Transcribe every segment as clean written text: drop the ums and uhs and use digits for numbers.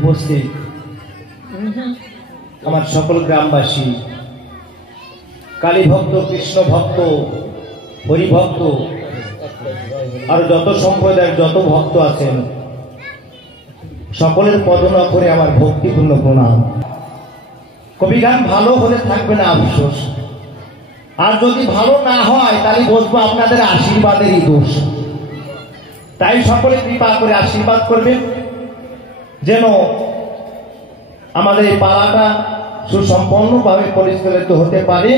উপস্থিত আমার সকল গ্রামবাসী, কালী ভক্ত, কৃষ্ণ ভক্ত, হরি ভক্ত আর যত সম্প্রদায়ের যত ভক্ত আছেন, সকলের পদনখরে আমার ভক্তিপূর্ণ প্রণাম। কবিগান ভালো হলে থাকবে না আফসোস, আর যদি ভালো না হয় তাহলে বুঝবো আপনাদের আশীর্বাদেরই দোষ। তাই সকলে কৃপা করে আশীর্বাদ করবেন যেন আমাদের এই পালাটা সুসম্পন্নভাবে পরিচালিত হতে পারে।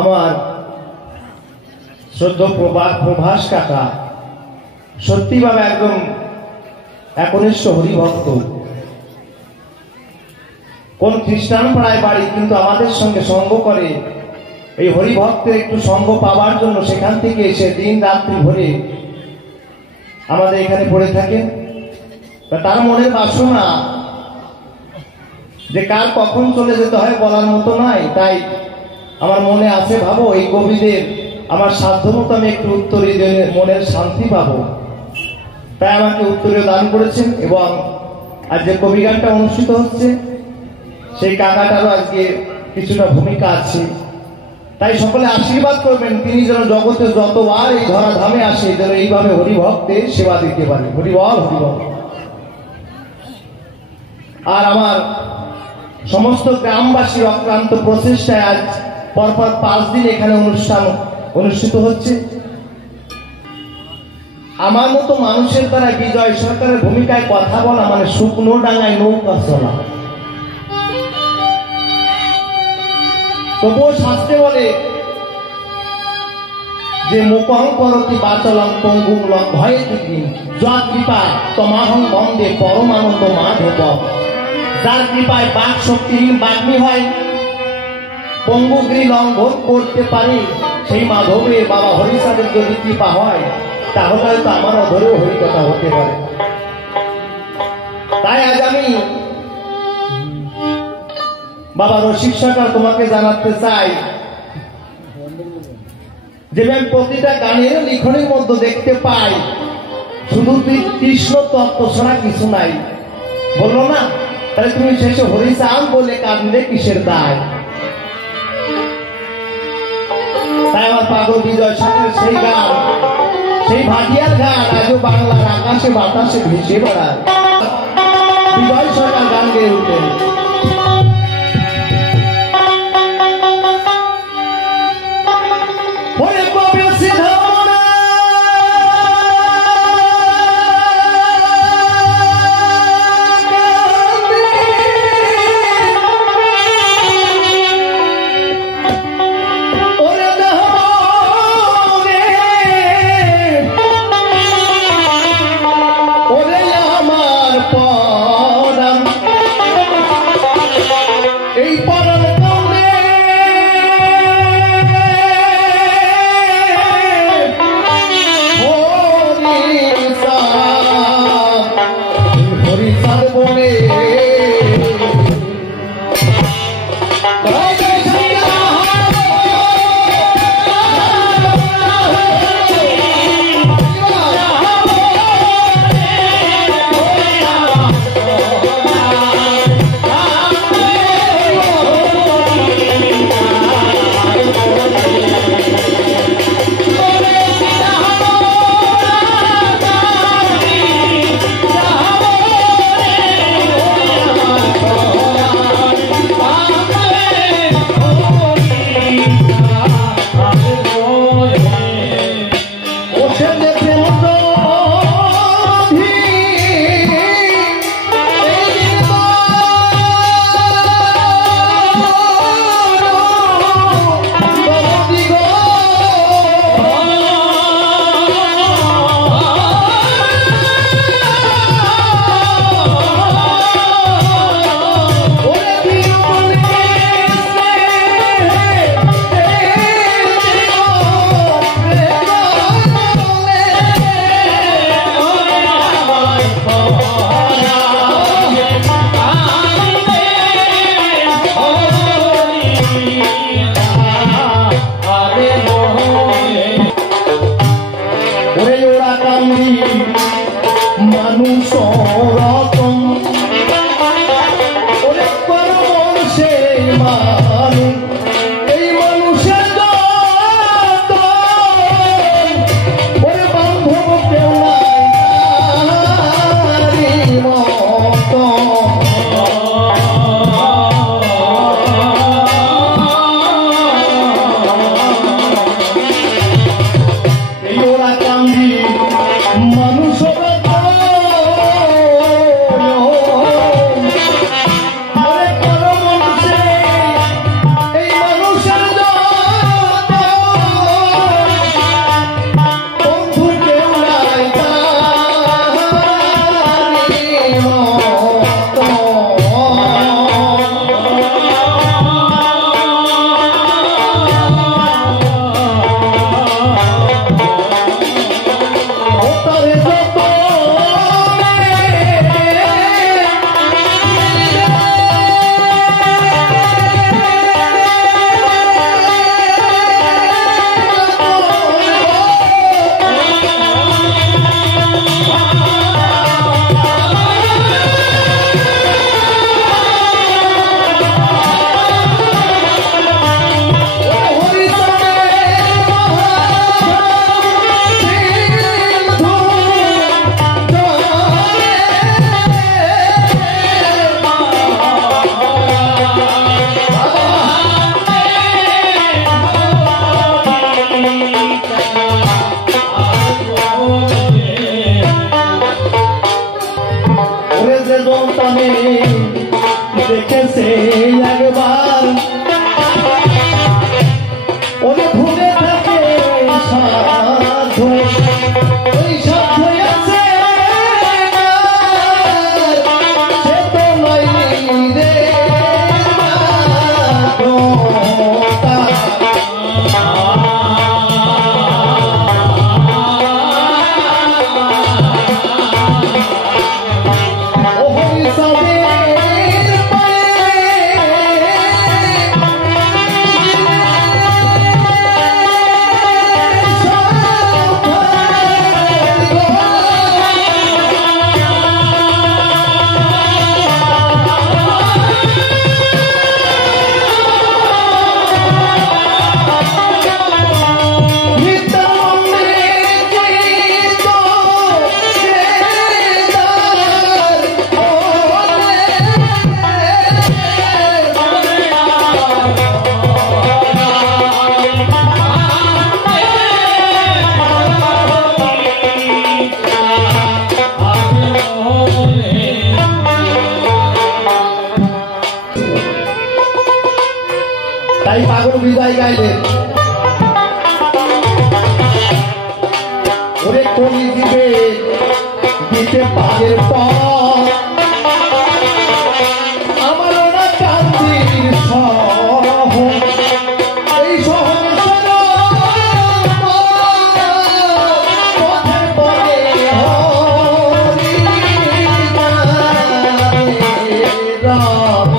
আমার শ্রদ্ধ প্রভাস কাকা সত্যিভাবে একদম একনিষ্ঠ হরিভক্ত। কোন খ্রিস্টান পাড়ায় বাড়ি, কিন্তু আমাদের সঙ্গে সঙ্গ করে। এই হরিভক্তের একটু সঙ্গ পাওয়ার জন্য সেখান থেকে এসে দিন রাত্রি ভরে আমাদের এখানে পড়ে থাকেন। তার মনের বাসনা যে কার কখন চলে যেতে হয় বলার মতো নাই। তাই আমার মনে আছে, ভাবো এই কবিদের আমার সাধ্যমতো আমি একটু উত্তরে মনের শান্তি পাবো, তাই আমাকে উত্তরে দান করেছেন। এবং আজ যে কবিগানটা অনুষ্ঠিত হচ্ছে সেই কাকাটারও আজকে কিছুটা ভূমিকা আছে। তাই সকলে আশীর্বাদ করবেন তিনি যেন জগতে যতবার এই ধরাধামে আসে যেন এইভাবে হরিভক্তের সেবা দিতে পারে। হরিবল হরিবল। আর আমার সমস্ত গ্রামবাসীর অক্লান্ত প্রচেষ্টায় আজ পরপর 5 দিন এখানে অনুষ্ঠান অনুষ্ঠিত হচ্ছে। আমার মতো মানুষের দ্বারা বিজয় সরকারের ভূমিকায় কথা বলা মানে শুকনো ডাঙায় নৌকা চলা। তবুও শাস্ত্রে বলে যে মুকং করতি বাচলং পঙ্গুং লং ভয়ে দিন যৎ কৃপায় তমাহং বন্দে পরমানন্দ মাধব। যার কৃপায় বাক শক্তিহীন বাগ্মী হয়, পঙ্গুগিরি লঙ্ঘন করতে পারি, সেই মাধবের বাবা হরিচাঁদের যদি কৃপা হয় তাহলে হয়তো আমার অধরেও হরিকথা হতে পারে। তাই আজ আমি বাবা রসিক সরকার তোমাকে জানাতে চাই যে আমি প্রতিটা গানের লিখনের মধ্যে দেখতে পাই শুধু কৃষ্ণ তত্ত্ব ছাড়া কিছু নাই। বললো না, তাহলে তুমি শেষে হরিচাঁদ বলে কাঁদলে কিসের দায়? তাই আমার পাগল বিজয় সরকারের সেই গান, সেই ভাটিয়ার গান আজও বাংলার আকাশে বাতাসে ভেসে বেড়ায়। বিজয় সরকার গান গেয়ে উঠলেন। দেখেছে একবার ওরে ভুলে থাকে সাধু ওই সাধু আছে সে তো নয় রে তাই পাগল বিদায় গাইলেন ওরে কলি দিবে দিতে পাগের পর আমার ওরা কান্দির সহ এই শহর পথের পরে হরি রাম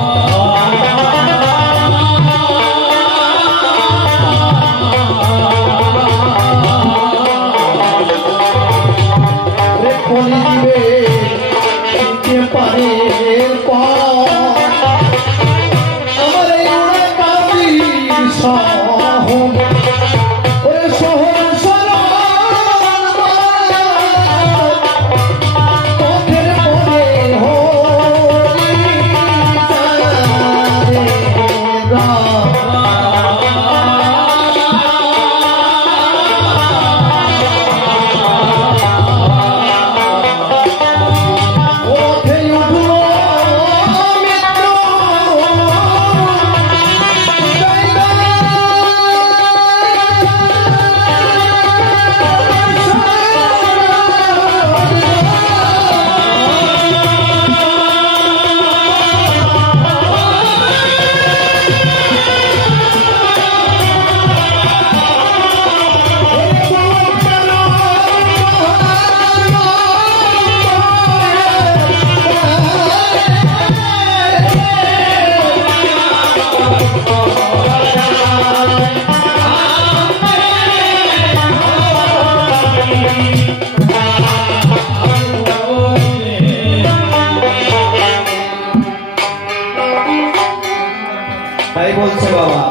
তাই বলছে বাবা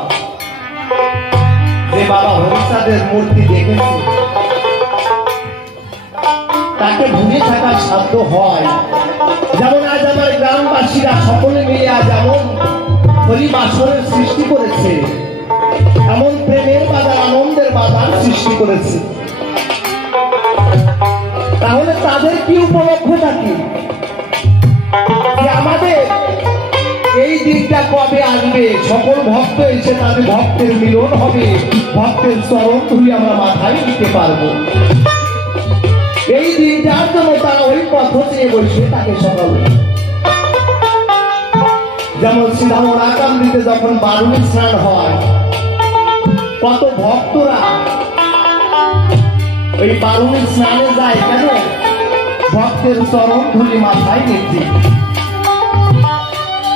যে বাবা হরিচাঁদের মূর্তি দেখেছে তাকে ভুলে থাকার সাধ্য হয়। যেমন আজ আমার গ্রামবাসীরা সকলে মিলে আজ এমন হরি বাসরের সৃষ্টি করেছে, এমন প্রেমের বাজার আনন্দের বাজার সৃষ্টি করেছে, তাহলে তাদের কি উপলক্ষটা কি? আমাদের এই দিনটা কবে আসবে? সকল ভক্ত এসে তাদের ভক্তের মিলন হবে, ভক্তের চরণ ধুলি আমরা মাথায় নিতে পারবো। এই দিনটা দেখার জন্য তারা ওই পথ চেয়ে বসে তাকে সকালে। যেমন সিধামোড় আকান্দিতে যখন বারুণী স্নান হয়, কত ভক্তরা ওই বারুণী স্নানে যায় কেন? ভক্তের চরণ ধুলি মাথায় নিচ্ছে,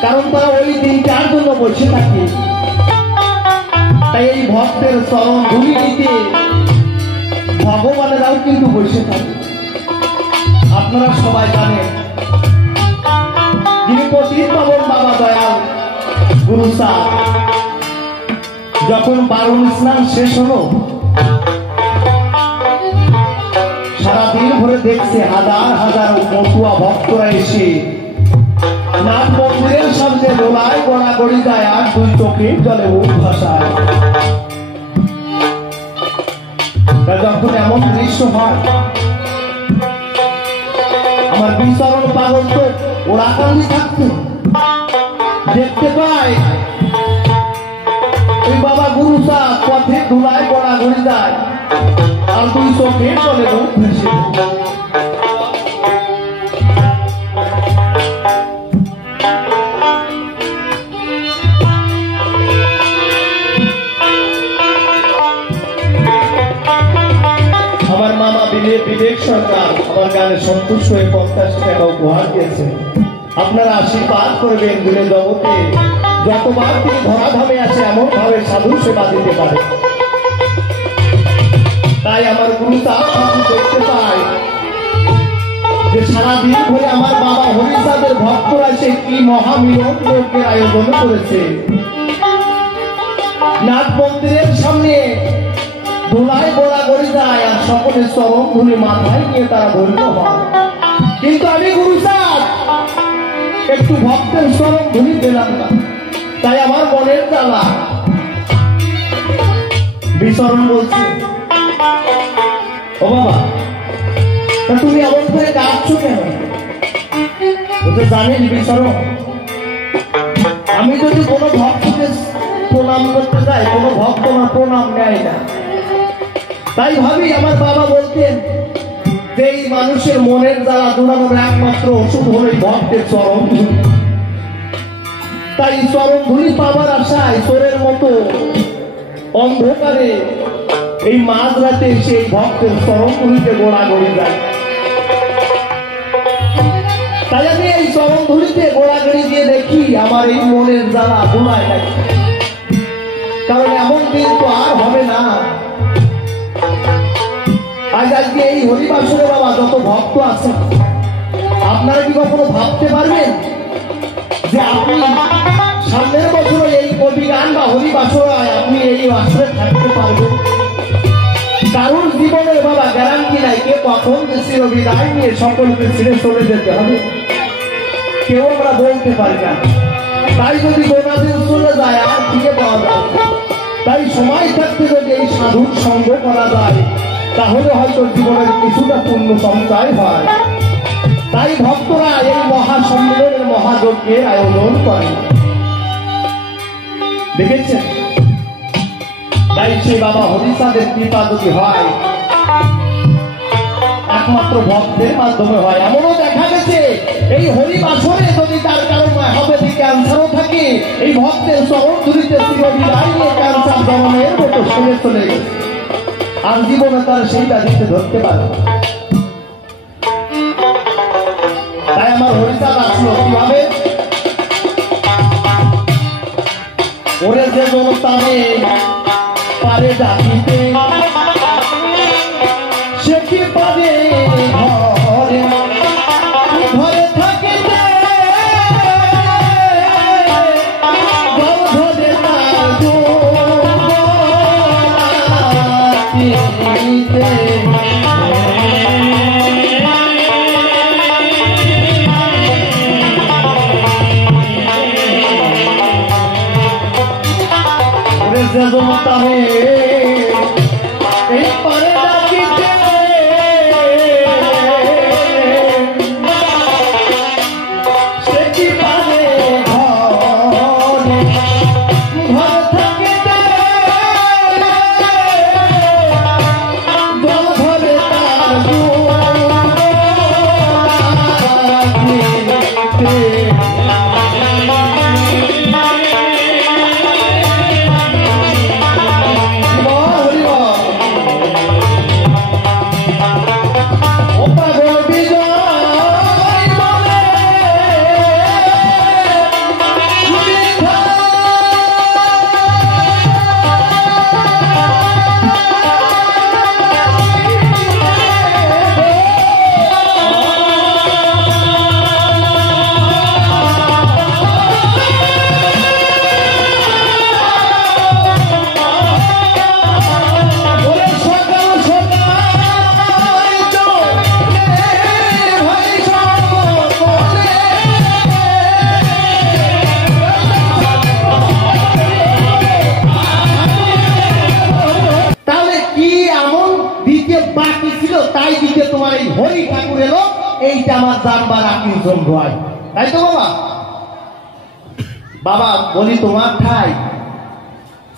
কারণ তারা ওই দিনটার জন্য বসে থাকে। তাই এই ভক্তের চরণ ধুলি নিতে ভগবানেরাও কিন্তু বসে থাকে। আপনারা সবাই জানেন, যিনি পতিত পাবন বাবা দয়াল গুরু সাহ যখন বারুণ স্নান শেষ হলো, সারাদিন ভরে দেখছে হাজার হাজার মতুয়া ভক্তরা এসে নাট মন্দিরের সামনে দোলায় গড়াগড়ি যায় আর দুই চোখের জলে উদ্ভাসায়। যখন এমন দৃশ্য হয়, আমার বিচরণ পাগল তো ওরা কান্দি থাকতো, দেখতে পায় ওই বাবা গুরু সাহ পথে ধুলায় গড়াগড়ি যায় আর দুই চোখের জলে মুখ ভেসে। আমার মামা বিবেক সরকার আমার গানে সন্তুষ্ট হয়ে 50 টাকা উপহার দিয়েছেন। আপনারা আশীর্বাদ করবেন, গুণে জগতে যতবার তিনি ধরাধামে আছে এমন ভাবে সাধু সেবা দিতে পারে। তাই আমার গুরু সাহ দেখতে পায় যে সারাদিন ধরে আমার বাবা হরিচাঁদের ভক্তরা সে কি মহামিলন যজ্ঞের আয়োজন করেছে। নাট মন্দিরের সামনে ধুলায় গড়াগড়ি যায় আর সকলের চরণ ধুলি মাথায় নিয়ে তারা ধন্য হয়। কিন্তু আমি গুরু সাহ একটু ভক্তের চরণ ধুলি পেলাম না, তাই আমার মনের জ্বালা। বিচরণ বলছে, ও বাবা তুমি এমন করে কাঁদছো কেন? জানিস বিচরণ, আমি যদি কোনো ভক্তকে প্রণাম করতে যাই, কোনো ভক্ত আমার প্রণাম নেয় না। তাই ভাবি আমার বাবা বলতেন যে এই মানুষের মনের জ্বালা দূরানোর একমাত্র ওষুধ হল এই ভক্তের চরণ ধুলি। তাই চরণ ধুলি পাবার আশায় চোরের মতো অন্ধকারে এই মাঝরাতে সেই ভক্তের চরণ ধুলিতে গোড়াগড়ি যায়। তাই আমি এই চরণ ধুলিতে গোড়াগড়ি দিয়ে দেখি আমার এই মনের জ্বালা দূরায় থাকে, কারণ এমন দিন তো আর হবে না। আজ আজকে এই হরিবাসরে বাবা যত ভক্ত আছে, আপনারা কি কখনো ভাবতে পারবেন যে আপনি সামনের বছর এই কবি গান বা হরিবাসরায় আপনি এই আসরে থাকতে পারবেন? কারোর জীবনের বাবা গ্যারান্টি নাই কে কখন চির বিদায় নিয়ে সকলকে ছেড়ে চলে যেতে হবে, কেউ আমরা বলতে পারি না। তাই যদি গোনাদিন চলে যায় আর ফিরে পাওয়া যায়, তাই সময় থাকতে যদি এই সাধুর সঙ্গ করা যায় তাহলে হয়তো জীবনের কিছুটা পুণ্য সঞ্চয় হয়। তাই ভক্তরা এই মহাসম্মেলনের মহাযজ্ঞের আয়োজন করেন, দেখেছেন? তাই সেই বাবা হরিচাঁদের কৃপা যদি হয় একমাত্র ভক্তের মাধ্যমে হয়। এমনও দেখা গেছে এই হরিবাসরে যদি তার কারণ হবে ক্যান্সারও থাকে, এই ভক্তের চরণ ধুলিতে চিরবিদায় নিয়ে ক্যান্সার জন্মের মতো সেরে চলে গেছে, আর জীবনে তার সেই ব্যাধিতে ধরতে পারে। তাই আমার হরিচাঁদ আসলো কিভাবে? ওরে যে জনতানে পারে ডাকিতে সে কি পারে ঘরে ঘরে থাকিতে গর্ভে তার জনতানে এই পারে ডাকিতে সে কি পারে ঘরে ঘরে থাকিতে জল ঘরে তার পথে তাই দিকে তোমার এই হরি ঠাকুর এলো, এইটা আমার জানবার আকিজন হয়, তাই তো বাবা? বাবা বলি তোমার ঠাই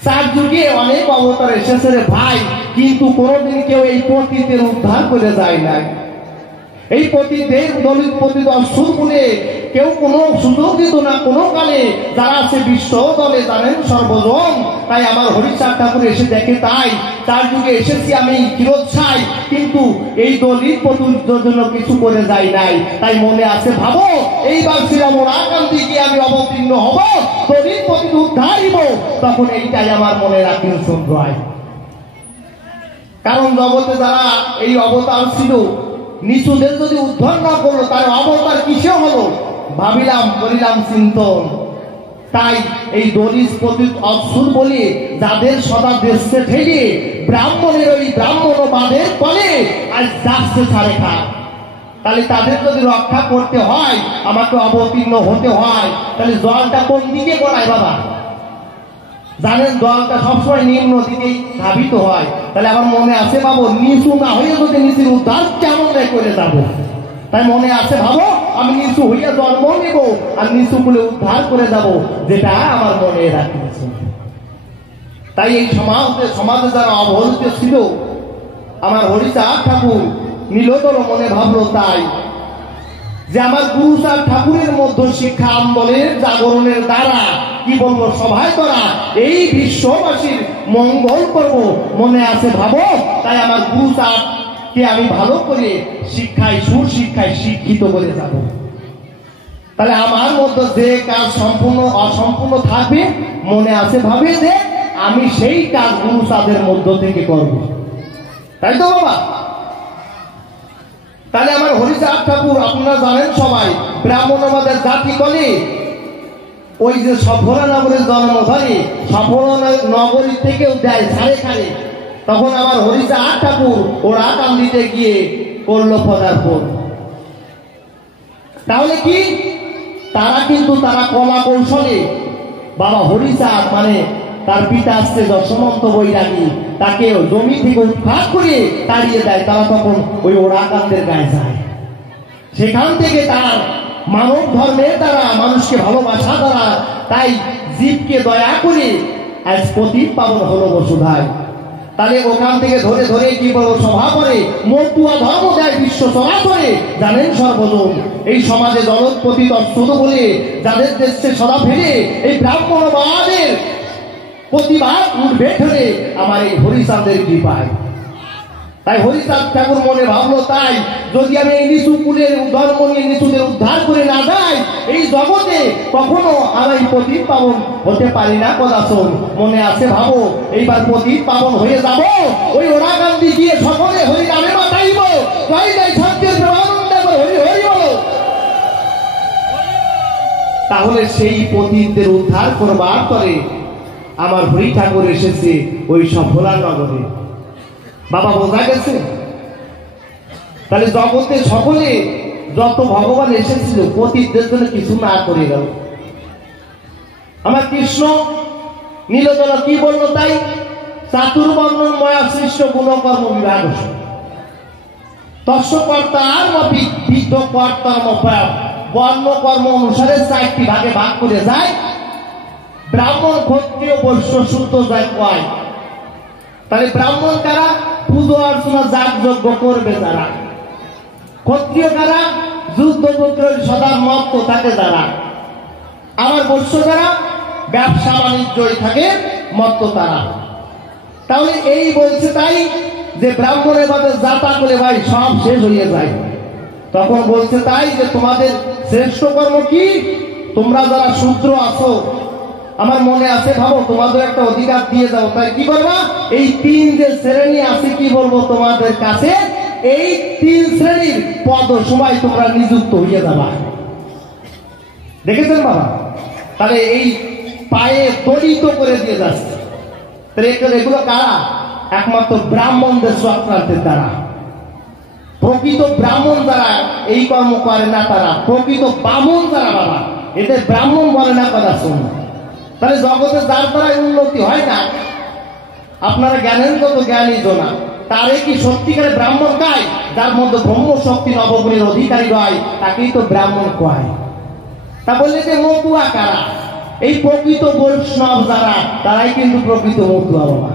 চার যুগে অনেক অবতার এসেছে রে ভাই, কিন্তু কোনোদিন কেউ এই পতিতের উদ্ধার করে যায় নাই। এই পতিদের দলিত পতিত অসুর বলে কেউ কোনো সুযোগ দিত না কোনো কালে, যারা আছে বিশ্ব দলে জানেন সর্বজন। তাই আমার হরিচাঁদ ঠাকুর এসে দেখে, তাই তার যুগে এসেছি আমি চিরোৎসাই, কিন্তু এই দলিত পতিতদের জন্য কিছু করে যাই নাই। তাই মনে আছে ভাবো, এইবার শ্রীরাম ওরাকান্তি গিয়ে আমি অবতীর্ণ হব, দলিত পতিত উদ্ধার দিব, তখন এইটাই আমার মনে রাখিল সন্ধ্যায়। কারণ জগতে যারা এই অবতার ছিল, নিচুদের যদি উদ্ধার না করলো তার অবতার কিসে হলো, ভাবিলাম করিলাম চিন্তন। তাই এই দলিত পতিত অসুর বলে যাদের সদা দেশে ঠেলে ব্রাহ্মণের ওই ব্রাহ্মণবাদের ফলে আজ যাচ্ছে সারে খা, তাহলে তাদের যদি রক্ষা করতে হয় আমাকে অবতীর্ণ হতে হয়। তাহলে জলটা কোন দিকে গড়ায় বাবা? জানেন জলটা সবসময় নিম্ন দিকেই ধাবিত হয়। তাহলে আমার মনে আছে ভাবো, নিচু না হয়ে যদি নিচের উদ্ধার কেমন করে যাবো? তাই মনে আছে ভাবো, আমি নিচু হইয়া জন্ম নেব আর নিচু বলে উদ্ধার করে যাব, যেটা আমার মনে রাখিয়েছে। তাই এই সমাজে যারা অবহেলিত ছিল, আমার হরিচাঁদ ঠাকুর নীলতর মনে ভাবলো তাই যে আমার গুরুচাঁদ ঠাকুরের মধ্যে শিক্ষা আন্দোলনের জাগরণের দ্বারা কি বলবো সভায় করা এই বিশ্ববাসীর মঙ্গল করব, মনে আছে ভাবো। তাই আমার গুরুচাঁদকে আমি ভালো করে শিক্ষায় সুশিক্ষায় শিক্ষিত করে যাব। তাহলে আমার মধ্যে যে কাজ সম্পূর্ণ অসম্পূর্ণ থাকবে, মনে আছে ভাবে যে আমি সেই কাজ গুরুচাঁদের মধ্য থেকে করব, তাই তো বাবা? তাহলে আমার হরিচাঁদ ঠাকুর আপনারা জানেন সবাই, ব্রাহ্মণ আমাদের জাতি বলে ওই যে সফলা নগরের জন্ম ধরে, সফলা নগরী থেকেও দেয় ছাড়ে ছাড়ে, তখন আমার হরিচাঁদ ঠাকুর ওরা কান্দিতে গিয়ে করলো পদার্পণ। তাহলে কি তারা কলা কৌশলে বাবা হরিচাঁদ মানে তার পিতা আসছে যশমন্ত বৈরাগী, তাকে জমি থেকে উৎখাত করে তাড়িয়ে দেয়। তারা তখন ওই ওরাকান্তের গায়ে যায়, সেখান থেকে তার মানব ধর্মের দ্বারা মানুষকে ভালোবাসা দ্বারা তাই জীবকে দয়া করে আজ পতিত পাবন হলো বসুধায়। তাহলে ওখান থেকে ধরে ধরে কি বলবো সভা করে মতুয়া ধর্ম দেয় বিশ্ব চরাচরে, জানেন সর্বজন। এই সমাজে জগৎ পতিত অস্তুত বলে যাদের দেশে সদা ফেলে এই ব্রাহ্মণবাদের প্রতিবাদ উঠবে ফেলে আমার এই হরিচাঁদের কৃপায়। তাই হরিচাঁদ ঠাকুর মনে ভাবলো, তাই যদি আমি এই নিচু কুলের ধর্ম নিয়ে নিচুদের উদ্ধার করে না যাই, এই জগতে কখনো আমি পতিত পাবন হতে পারি না কদাচন। মনে আছে ভাবো, এইবার পতিত পাবন হয়ে যাব, ওই ওরাকান্দি গিয়ে সকলে হরি নামে মাতাইব, তাই যাই সত্যের প্রেমানন্দে হরি হরি বলো। তাহলে সেই পতিতদের উদ্ধার করবার পরে আমার হরি ঠাকুর এসেছে ওই সফলা নগরে। বাবা বোঝা গেছে? তাহলে জগতে সকলে যত ভগবান এসেছিল পতিতদের জন্য কিছু না করে গেল। আমার কৃষ্ণ নীলতল কি বললো? তাই চাতুর্বর্ণময় সৃষ্ট গুণকর্ম বিভাগ তস্যকর্তার বিদ্ধ কর্তর্ম বর্ণ কর্ম অনুসারে 4টি ভাগে ভাগ করে যায়। ব্রাহ্মণ ক্ষত্রিয় বৈশ্য শূদ্র যায় কয়। তাহলে ব্রাহ্মণ কারা? পুজো অর্চনা যাগ যজ্ঞ করবে যারা। ক্ষত্রিয় কারা? যুদ্ধ বিগ্রহ সদা মত্ত থাকে যারা, আবার বৈশ্য যারা ব্যবসা বাণিজ্যই থাকে মত্ত তারা। তাহলে এই বলছে তাই যে ব্রাহ্মণের বাদে যাতা করে ভাই সব শেষ হয়ে যায়। তখন বলছে তাই যে তোমাদের শ্রেষ্ঠ কর্ম কি? তোমরা যারা শূদ্র আছো, আমার মনে আছে ভাবো তোমাদের একটা অধিকার দিয়ে যাও, তাই কি করবা? এই তিন যে শ্রেণী আছে কি বলবো তোমাদের কাছে, এই তিন শ্রেণীর পদ সময় তোমরা নিযুক্ত হয়ে যাবা। দেখেছেন বাবা? তাহলে এই পায়ে দড়িত করে দিয়ে যাচ্ছে। এগুলো কারা? একমাত্র ব্রাহ্মণদের চক্রান্তের দ্বারা। প্রকৃত ব্রাহ্মণ যারা এই কর্ম করে না, তারা প্রকৃত ব্রাহ্মণ যারা বাবা, এদের ব্রাহ্মণ বলে না কথা শুন। তাহলে জগতে যার দ্বারা উন্নতি হয় না, আপনারা জ্ঞানের যত জ্ঞানী জনা, তারে কি সত্যিকারে ব্রাহ্মণ গায়? যার মধ্যে ব্রহ্ম শক্তি নবগুণের অধিকারী হয়, তাকেই তো ব্রাহ্মণ কয়। তা বললে যে মতুয়া কারা? এই প্রকৃত বৈষ্ণব যারা, তারাই কিন্তু প্রকৃত মতুয়া বাবা।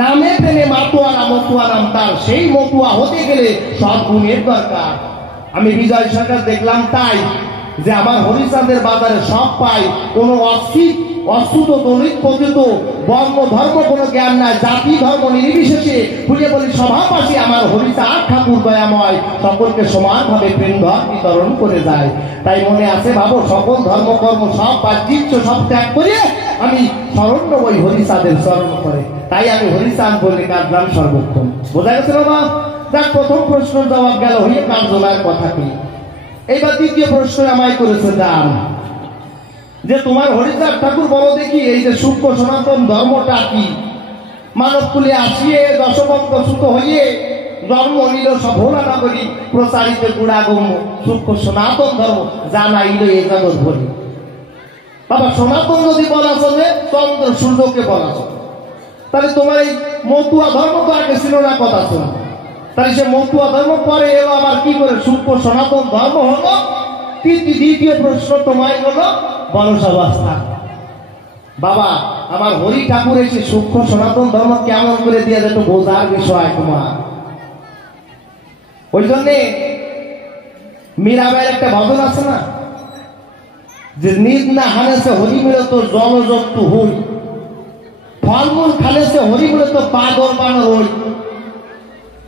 নামে প্রেমে মাতুয়া না, মতুয়া নাম তার। সেই মতুয়া হতে গেলে সদ্গুণের দরকার। আমি বিজয় সরকার দেখলাম তাই যে আমার হরিচাঁদের বাজারে সব পাই, কোনো অস্তুত দলিত পতিত বর্ণ ধর্ম কোনো জ্ঞান নাই, জাতি ধর্ম নির্বিশেষে খুঁজে বলি সভাপাশী আমার হরিচাঁদ ঠাকুর দয়াময় সকলকে সমানভাবে প্রেম ধর বিতরণ করে যায়। তাই মনে আছে ভাবো, সকল ধর্মকর্ম সব বাহ্যিক সব ত্যাগ করে আমি শরণ্য ওই হরিচাঁদের স্মরণ করে। তাই আমি হরিচাঁদ বলে কাঁদলাম সর্বক্ষণ। বোঝা গেছে বাবা? যার প্রথম প্রশ্নের জবাব গেল হয়ে কার্যলার কথা কি। এইবার দ্বিতীয় প্রশ্ন আমায় করেছে দাম যে তোমার হরিচাঁদ ঠাকুর বলো দেখি, এই যে সূক্ষ্ম সনাতন ধর্মটা কি? মানব কুলে আসিয়ে দশবঙ্গ সুত হইয়ে জন্ম নিল সব ভোলা নগরী, প্রচারিত গুণাগম সূক্ষ্ম সনাতন ধর্ম জানাইল এ জগৎ ভরি। বাবা সনাতন যদি বলা চলে, চন্দ্র সূর্যকে বলা চলে, তাহলে তোমার এই মতুয়া ধর্ম তো আগে ছিল না কথা শোনা। তাহলে সে মতুয়া ধর্ম পরে এলো আবার কি করে সূক্ষ্ম সনাতন ধর্ম হলো? দ্বিতীয় প্রশ্ন তোমায় হলো বনসাবাস্থা। বাবা আমার হরি ঠাকুর এসে সূক্ষ্ম সনাতন ধর্ম কেমন করে দিয়ে যেত বোঝার বিষয় তোমার। ওই জন্যে মীরাবাইয়ের একটা ভজন আছে না, যে নিজ না হানেছে হরি মিলে তো জলজন্তু হই, ফলমূল খালেছে হরি মিলে তো পাগল বানর হই,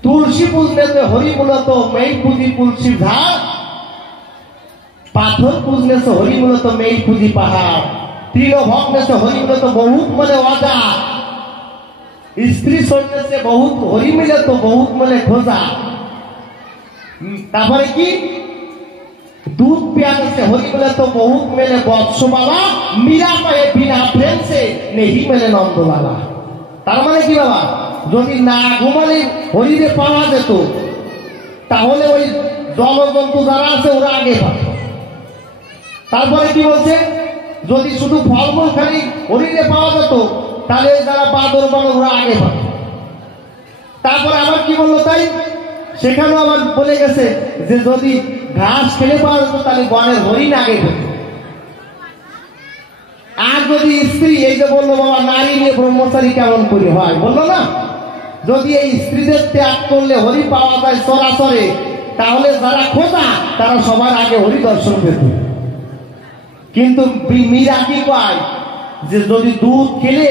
তুলসী পুজলেতে হরি মূলত মেই পুঁজি তুলসী ঝাড়, পাথর পুজলেছে হরি মূলত মেই পুঁজি পাহাড়, তৃণ ভগ্নেছে হরি মূলত বহুত মনে অজা, স্ত্রী সন্ন্যাসে বহুত হরি মিলে তো বহুত মনে খোঁজা। তারপরে কি? দুধ পিয়াছে হরি মিলে তো বহুত মেলে বৎসবালা, মীরা পায়ে বিনা প্রেম সে নেহি মেলে নন্দলালা। তার মানে কি বাবা? যদি না ঘুমালে হরিরে পাওয়া যেত, তাহলে ওই জলজন্তু যারা আছে ওরা আগে পাবে। তারপরে কি বলছে? যদি শুধু ফলমূল খালি হরিরে পাওয়া যেত, তাহলে যারা বাদর বানর ওরা আগে পাবে। তারপরে আবার কি বললো তাই? সেখানেও আবার বলে গেছে যে যদি ঘাস খেলে পাওয়া যেত, তাহলে বনের হরিণ আগে পেত। আর যদি স্ত্রী, এই যে বললো বাবা নারী নিয়ে ব্রহ্মচারী কেমন করে হয় বললো না, যদি এই স্ত্রীদের ত্যাগ করলে হরি পাওয়া যায় চরাচরে, তাহলে যারা খোঁজা তারা সবার আগে হরি দর্শন পেত। কিন্তু মীরা কি কয়? যে যদি দুধ খেলে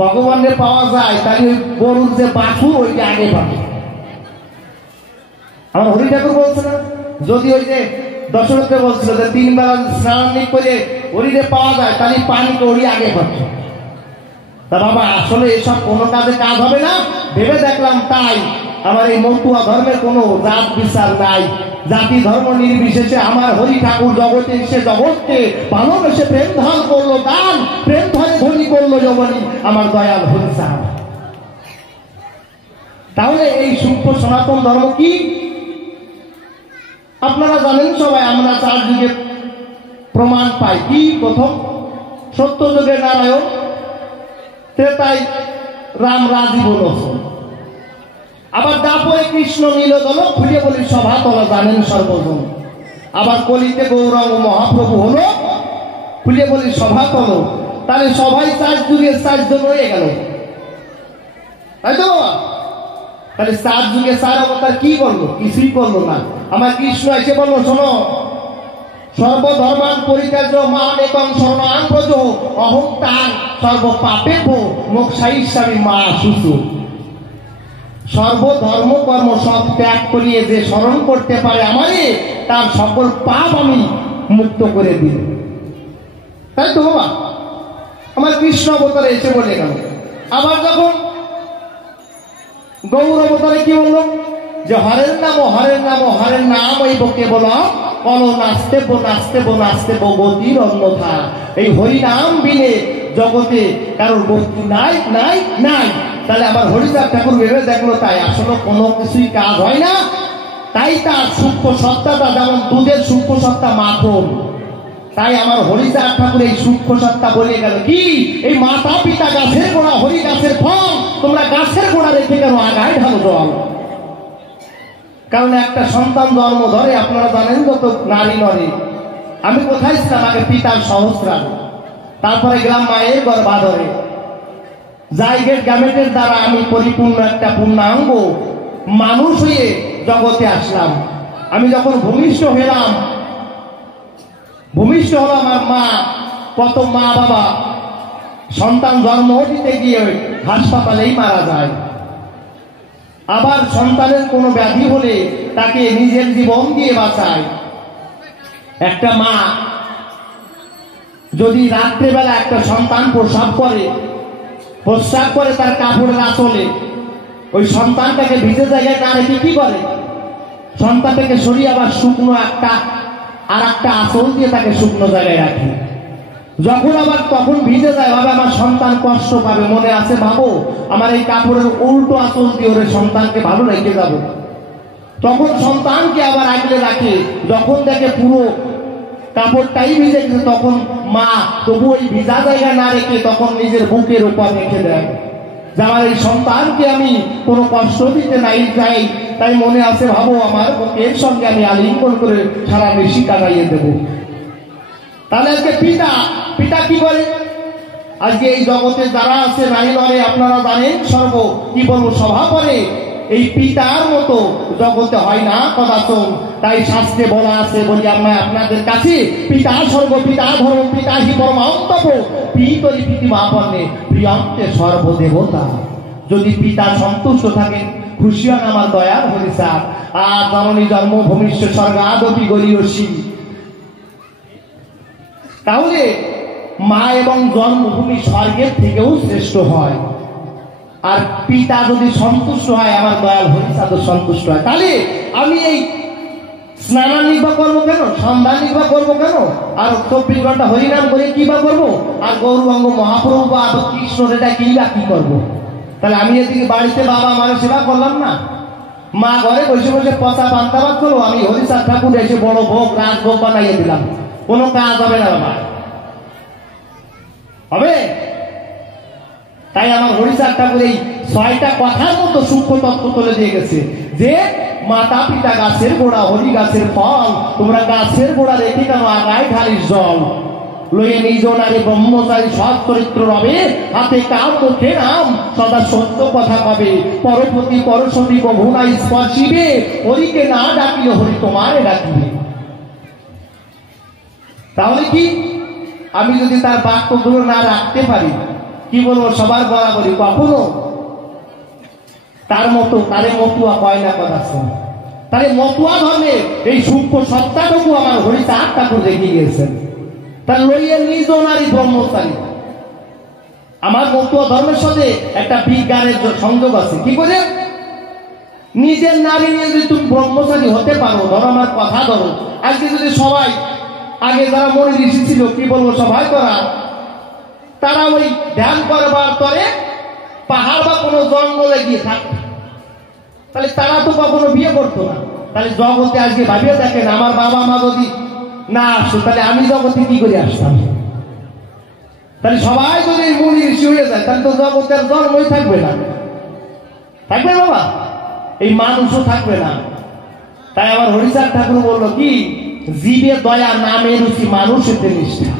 ভগবানের পাওয়া যায়, তাহলে ওই গরুর যে বাছুর ওইটা আগে পাবে। আমার হরি ঠাকুর বলছে না, যদি ওই যে দশরথে বলছিল যে 3 বেলা স্নান করে হরিরে পাওয়া যায়, তাহলে পানিকে হরি আগে পাবে। তা বাবা আসলে এসব কোনো কাজে কাজ হবে না ভেবে দেখলাম। তাই আমার এই মতুয়া ধর্মের কোনো জাত বিচার নাই, জাতি ধর্ম নির্বিশেষে আমার হরি ঠাকুর জগতে এসে জগৎকে ভালোবেসে প্রেম ধন করলো দান, প্রেম ধরে ধনী করলো যবনী আমার দয়াল হরিচাঁদ। তাহলে এই সূক্ষ্ম সনাতন ধর্ম কি? আপনারা জানেন সবাই, আমরা 4 যুগে প্রমাণ পাই। কি? প্রথম সত্য যুগে নারায়ণ, ত্রেতায় রাম রাজীব লোচন, আবার দাপরে কৃষ্ণ নীলদল খুলে বলি সভা তলা জানেন সর্বজন, আবার কলিতে গৌরাঙ্গ মহাপ্রভু হলো খুলে বলি সভা তল। তাহলে সবাই 4 যুগে 4 জন হয়ে গেল, তাই তো? তাহলে 4 যুগে 4 অবতার কি করলো? কিছুই করলো না। আমার কৃষ্ণ এসে বললো, শোনো, সর্বধর্মান পরিত্যাজ্য মাম একং শরণাং ব্রজ অহং তাং সর্ব পাপেভ্যো মোক্ষয়িষ্যামি মা শুচু। সর্বধর্ম কর্ম সব ত্যাগ করিয়ে যে স্মরণ করতে পারে আমারে, তার সকল পাপ আমি মুক্ত করে দিই। তাই তো বাবা, আমার কৃষ্ণ অবতারে এসে বলে গেল। আবার যখন গৌর অবতারে কি বললো, যে হরের নাম হরের নাম হরের নাম ওই বকে বলা কল নাচতে বো নাচতে বো নাচতে বো গতির অন্যথা। এই হরিনাম বিনে জগতে কারোর গতি নাই নাই নাই। তাহলে আবার হরিচাঁদ ঠাকুর ভেবে দেখলো, তাই আসলে কোনো কিছুই কাজ হয় না। তাই তার সূক্ষ্ম সত্তাটা যেমন দুধের সূক্ষ্ম সত্তা মাখন, তাই আমার হরিচাঁদ ঠাকুর এই সূক্ষ্ম সত্তা বলে গেল কি, এই মাতা পিতা গাছের গোড়া, হরি গাছের ফল, তোমরা গাছের গোড়া রেখে কেন আগায় ঢালো জল? কারণ একটা সন্তান জন্ম ধরে, আপনারা জানেন যত নারী নরে। আমি কোথায় ছিলাম? আগে পিতার সহস্রার, তারপরে গ্রাম মায়ের গর্ভাধরে। জাইগেট গ্যামেটের দ্বারা আমি পরিপূর্ণ একটা পূর্ণাঙ্গ মানুষ হয়ে জগতে আসলাম। আমি যখন ভূমিষ্ঠ হলাম, ভূমিষ্ঠ হলো আমার মা। কত মা বাবা সন্তান জন্ম দিতে গিয়ে হাসপাতালেই মারা যায়। আবার সন্তানের কোনো ব্যাধি হলে তাকে নিজের জীবন দিয়ে বাঁচায়। একটা মা যদি রাত্রেবেলা একটা সন্তান প্রস্রাব করে তার কাপড়ের আঁচলে, ওই সন্তানটাকে ভিজে জায়গায় না রেখে কি করে, সন্তানটাকে সরিয়ে আবার শুকনো একটা আর একটা আঁচল দিয়ে তাকে শুকনো জায়গায় রাখে। যখন আবার তখন ভিজে যায়, ভাবে আমার সন্তান কষ্ট পাবে, মনে আছে ভাবো আমার এই কাপড়ের উল্টো আঁচল দিয়ে ওরে সন্তানকে ভালো রেখে যাবো। তখন সন্তানকে আবার আগলে রাখে। যখন দেখে পুরো কাপড়টাই ভিজে গেছে, তখন মা তবু ওই ভিজা জায়গায় না রেখে তখন নিজের বুকের উপর রেখে দেয়, যে আমার এই সন্তানকে আমি কোনো কষ্ট দিতে নাই যাই। তাই মনে আছে ভাবো আমার বুকের সঙ্গে আমি আলিঙ্গন করে সারা বেশি কাটাইয়ে দেব। তাহলে আজকে পিতা কি করে? আজকে এই জগতে যারা আছে নারী নরে, আপনারা জানেন সর্ব কি বলবো সভা করে, এই পিতার মতো জগতে হয় না কদাচন। তাই শাস্ত্রে বলা আছে, বলি আমরা আপনাদের কাছে, পিতা স্বর্গ পিতা ধর্ম পিতা হি পরমান্তপ পিতরি প্রীতিমাপন্নে প্রিয়ন্তে সর্বদেবতা। যদি পিতা সন্তুষ্ট থাকেন, খুশি হন আমার দয়ার হরিচাঁদ। আর জননী জন্মভূমিষ্ঠ স্বর্গাদপি গরীয়সী। তাহলে মা এবং জন্মভূমি স্বর্গের থেকেও শ্রেষ্ঠ হয়। আর পিতা যদি সন্তুষ্ট হয়, আমার দয়াল হরিচাঁদ সন্তুষ্ট হয়, তাহলে আমি এই স্নানান নির্বাহ করবো কেন, সন্ধান নির্বাহ করবো কেন, আর 24 ঘন্টা হরিনাম করে কি বা করবো, আর গৌরবঙ্গ মহাপ্রভু বা কৃষ্ণ এটা কি বা কি করবো? তাহলে আমি এদিকে বাড়িতে বাবা মায়ের সেবা করলাম না, মা ঘরে বসে বসে পচা পান্তা ভাত করলো, আমি হরিচাঁদ ঠাকুর এসে বড় ভোগ রাজভোগ বানাইয়ে দিলাম, কোনো কাজ হবে না বাবা, হবে? তাই আমার হরিচাঁদ ঠাকুর এই 6টা কথার মতো সূক্ষ্ম তত্ত্ব তুলে দিয়ে গেছে, যে মাতা পিতা গাছের গোড়া, হরি গাছের ফল, তোমরা গাছের গোড়া রেখে কেন আগায় ঢালিস জল? লইয়ে নিজ নারী ব্রহ্মচারী সৎ চরিত্র রবে, হাতে কাম মুখে নাম, সদা সত্য কথা কবে, পরপতি পরশতী প্রভু না স্পর্শিবে, হরিকে না ডাকিলে হরি তোমারে ডাকিবে। তাহলে কি আমি যদি তার বাক্যগুলো না রাখতে পারি, কি বলবো সবার বরাবরই, কখনো তার মতো তারে মতুয়া কয় না কথা শুন। তাহলে মতুয়া ধর্মে এই সূক্ষ্ম সত্তাটুকু আমার হরিচাঁদ ঠাকুর রেখে গিয়েছেন। তার লইয়ে নিজ নারী ব্রহ্মচারী। আমার মতুয়া ধর্মের সাথে একটা বিজ্ঞানের সংযোগ আছে। কি করে? নিজের নারী নিয়ে যদি তুমি ব্রহ্মচারী হতে পারো, ধরো আমার কথা ধরো, আজকে যদি সবাই, আগে যারা মনে ঋষি ছিল, কি বলবো সবাই করা, তারা ওই ধ্যান করবার পরে পাহাড় বা কোনো জঙ্গলে গিয়ে থাকতো, তাহলে তারা তো কখনো বিয়ে করতো না। তাহলে জগতে আজকে ভাবিয়ে দেখেন, আমার বাবা মা যদি না আসতো, তাহলে আমি জগতে কি করে আসতাম? তাহলে সবাই যদি মুনি ঋষি হয়ে যায়, তাহলে তো জগতের জন্মই থাকবে না, থাকবে বাবা, এই মানুষও থাকবে না। তাই আমার হরিচাঁদ ঠাকুর বললো কি, জীবে দয়া নামে রুচি মানুষেতে নিষ্ঠা,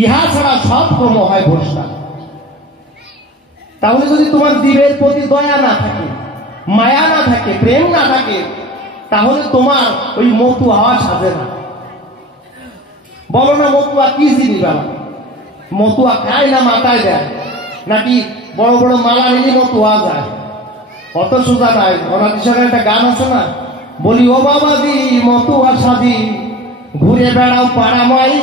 ইহা ছাড়া সব কর্ম হয় ভ্রষ্টা। তাহলে যদি তোমার জীবের প্রতি দয়া না থাকে, মায়া না থাকে, প্রেম না থাকে, তাহলে তোমার ওই মতুয়া হওয়া সাজে না। বলো না মতুয়া কি জিনিস বাবা? মতুয়া খায় না মাথায় দেয়, নাকি বড় বড় মালা নিয়ে মতুয়া যায়? অত সোজা নাই। অনাথ একটা গান আছে না, বলি ও বাবাজি মতুয়া সাজি ঘুরে বেড়াও পাড়াময়,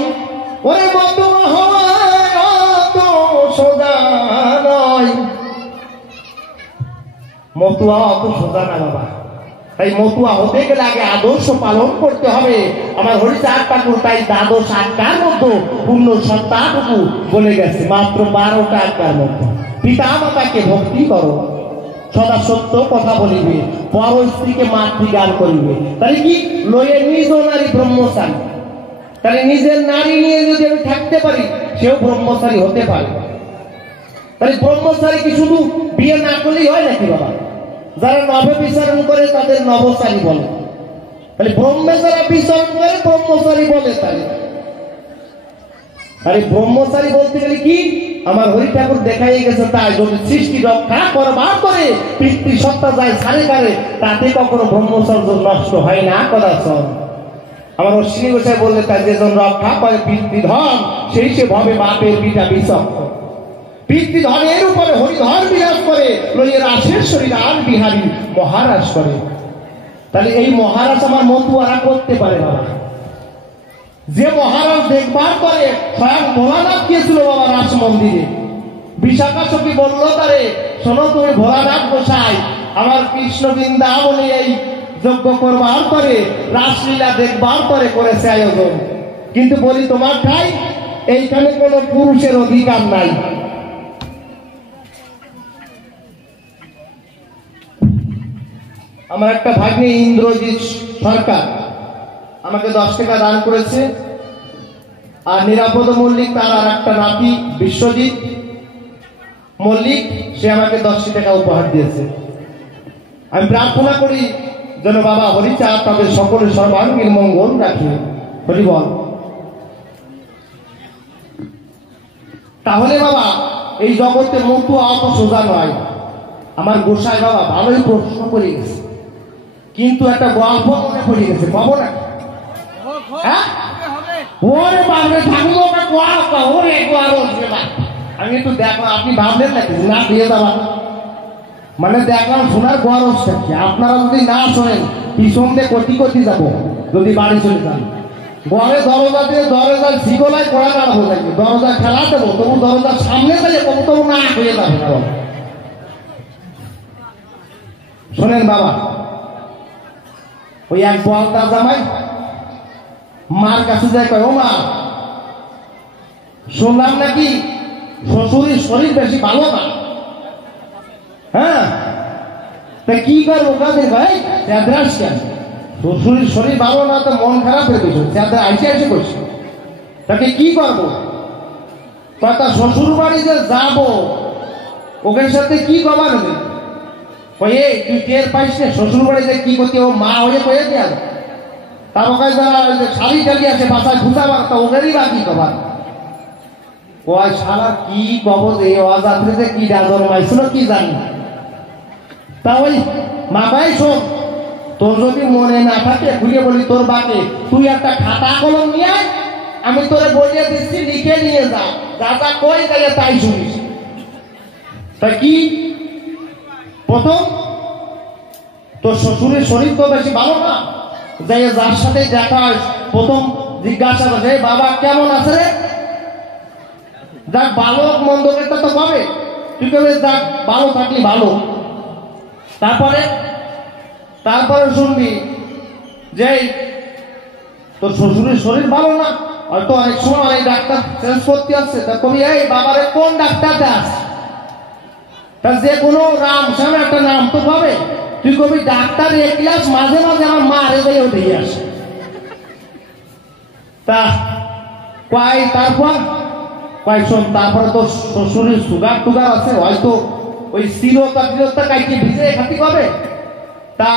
ওরে মতুয়া হওয়া অত সোজা নয়। মতুয়া অত সোজা না বাবা। তাই মতুয়া হতে গেলে আগে আদর্শ পালন করতে হবে। আমার হরিচাঁদ ঠাকুর তাই দ্বাদশ আজ্ঞার মধ্যে পূর্ণ সত্তাটুকু বলে গেছে, মাত্র 12টা আজ্ঞার মধ্যে। পিতা মাতাকে ভক্তি করো, সদা সত্য কথা বলিবে, পর স্ত্রীকে মাতৃগান করিবে। তাহলে কি লয়ে নিজ নারী ব্রহ্মচারী। তাহলে নিজের নারী নিয়ে যদি আমি থাকতে পারি, সেও ব্রহ্মচারী হতে পারে। তাহলে ব্রহ্মচারী কি শুধু বিয়ে না করলেই হয় নাকি বাবা? যারা নবে বিচারণ করে তাদের নবচারী বলে, তাহলে ব্রহ্মে যারা বিচারণ করে ব্রহ্মচারী বলে। তাহলে ব্রহ্মচারী বলতে গেলে কি আমার হরি ঠাকুর দেখাই গেছে, তাই যদি সৃষ্টি রক্ষা করবার করে পিতৃ সত্তা যায় ছাড়ে করে, তাতে কখনো ব্রহ্মচর্য নষ্ট হয় না কদাচন। আমার অশ্বিনী গোসাই বললে তাই যেজন রক্ষা করে পিতৃধন, সেই সে ভাবে বাপের পিতা বিচক্ষ। পিতৃধনের উপরে হরিধর বিরাজ করে, লইয়ের আশের শরীর আর বিহারী মহারাজ করে। তাহলে এই মহারাজ আমার মতুয়ারা করতে পারে বাবা। যে মহারাজ দেখবার করে, স্বয়ং ভোলানাথ গিয়েছিল বাবা রাস মন্দিরে। বিশাখা সখী বলল তারে, শোনো তুমি ভোলানাথ গোসাই আমার কৃষ্ণ বৃন্দাবনে এই যজ্ঞ করবার করে, রাসলীলা দেখবার করে করেছে আয়োজন, কিন্তু বলি তোমার ঠাই এইখানে কোনো পুরুষের অধিকার নাই। আমার একটা ভাগ্নে ইন্দ্রজিৎ সরকার আমাকে 10 টাকা দান করেছে, আর নিরাপদ মল্লিক তার আর একটা নাতি বিশ্বজিৎ মল্লিক, সে আমাকে 10 টাকা উপহার দিয়েছে। আমি প্রার্থনা করি যেন বাবা হরিচাঁদ তাদের সকলের সর্বাঙ্গীন মঙ্গল রাখে। হরি বল। তাহলে বাবা এই জগতে মতুয়া অত সোজা নয়। আমার গোসাই বাবা ভালোই প্রশ্ন করে গেছে, কিন্তু একটা গল্প মনে পড়ে গেছে, পাবো না? ওরে বাবরে থাকবো আমি একটু দেখলাম, আপনি ভাবলেন নাকি না দিয়ে যাওয়া? মানে দেখলাম শোনার গরজটা কি। আপনারা যদি না শোনেন পিছন দিয়ে কটি কটি যাবো যদি বাড়ি চলে যান। ঘরে দরজা দিয়ে দরজার শিগলায় কড়া নাড়াবো, যাবে দরজা খেলা দেবো, তবু দরজার সামনে যাবে তবু না হয়ে যাবে। শোনেন বাবা, ওই এক বলদা জামাই মার কাছে যায়, কয় ও মা শুনলাম নাকি শ্বশুরের শরীর বেশি ভালো না, হ্যাঁ তা কি করবো? ভাই চ্যাদ্রাস কেন? শ্বশুরের শরীর ভালো না তো মন খারাপ হয়ে গেছে, চ্যাদ্রা আইসে করছে, তাকে কি করবো? কথা শ্বশুর বাড়ি যে যাবো ওকে সাথে কি কমা নেবে? কয়ে তুই টের পাইস না শ্বশুর বাড়িতে কি করতে? ও মা হয়ে কয়ে গেল তার ওকে যারা শাড়ি চালি আছে বাসায় ঘুষাবার, তা ওদেরই বা কি কবার? ওই সারা কি কবজ এই অযাত্রীতে কি জন্মাইছিল কি জানি। তা ওই মামাই শোন, তোর যদি মনে না থাকে ঘুরিয়ে বলি তোর বাকে তুই একটা খাতা কলম নিয়ে আয়, আমি তোরে বলিয়ে দিচ্ছি লিখে নিয়ে যা, যা যা কই তাইলে তাই শুনিস। তা কি প্রথম তোর শ্বশুরের শরীর তো বেশি ভালো না, যাই যার সাথে দেখা প্রথম জিজ্ঞাসা করে বাবা কেমন আছে রে? যাক ভালো মন্দ একটা তো পাবে, তুই কেবে যাক ভালো থাকলি ভালো। তারপরে শুনবি যে তোর শ্বশুরের শরীর ভালো না, হয়তো অনেক সময় অনেক ডাক্তার চেঞ্জ করতে আসছে, তা কবি এই বাবারে কোন ডাক্তারটা আসছে? তার যে কোনো রাম শ্যাম একটা নাম তো পাবে, তুই কবি ডাক্তার এক ক্লাস মাঝে মাঝে আমার মা রেজে উঠে আসে। তা কয় তারপর কয় শোন, তারপরে তো শ্বশুরের সুগার টুগার আছে, হয়তো ওই স্থিরতা কাইকে ভিজে খাতি পাবে। তা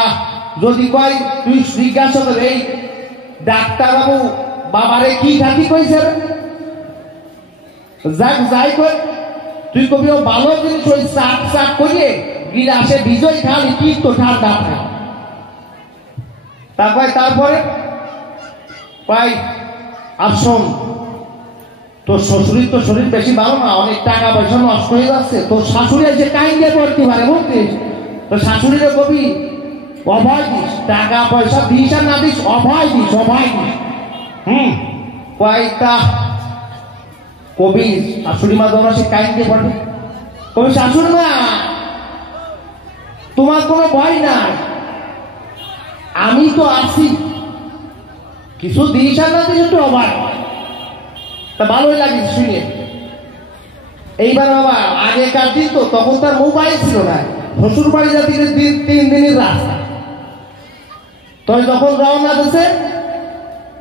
যদি কয় তুই জিজ্ঞাসা করে এই ডাক্তার বাবু বাবারে কি খাতি কইছে, যাক যাই কই তুই কবি ও ভালো জিনিস ওই চাক চাক করিয়ে গিলাসে বিজয় খালি কিন্তু ঠান্ডা খায়। তারপরে পাই আসুন, তোর শ্বশুরির তো শরীর বেশি ভালো না, অনেক টাকা পয়সা নষ্ট হয়ে যাচ্ছে, তোর শাশুড়ি যে কাইন্ডে পড়তে পারে বুঝছিস, তোর শাশুড়িরে কবি অভয় দিস, টাকা পয়সা দিস আর না this Abhay this, Abhay this. কয়টা কবি শাশুড়ি মা তোমরা সে কাইন্ডে পড়ে, কবি শাশুড়ি মা তোমার কোনো ভয় নাই, আমি তো আছি, কিছু দিস আর না দিস একটু অভয়। তা ভালোই লাগিস শুনে। এইবার বাবা আগেকার দিন তো তখন তার মোবাইল ছিল না, শ্বশুর বাড়ি যাতে 3 দিনের রাস্তা, তো যখন রওনা দিয়েছে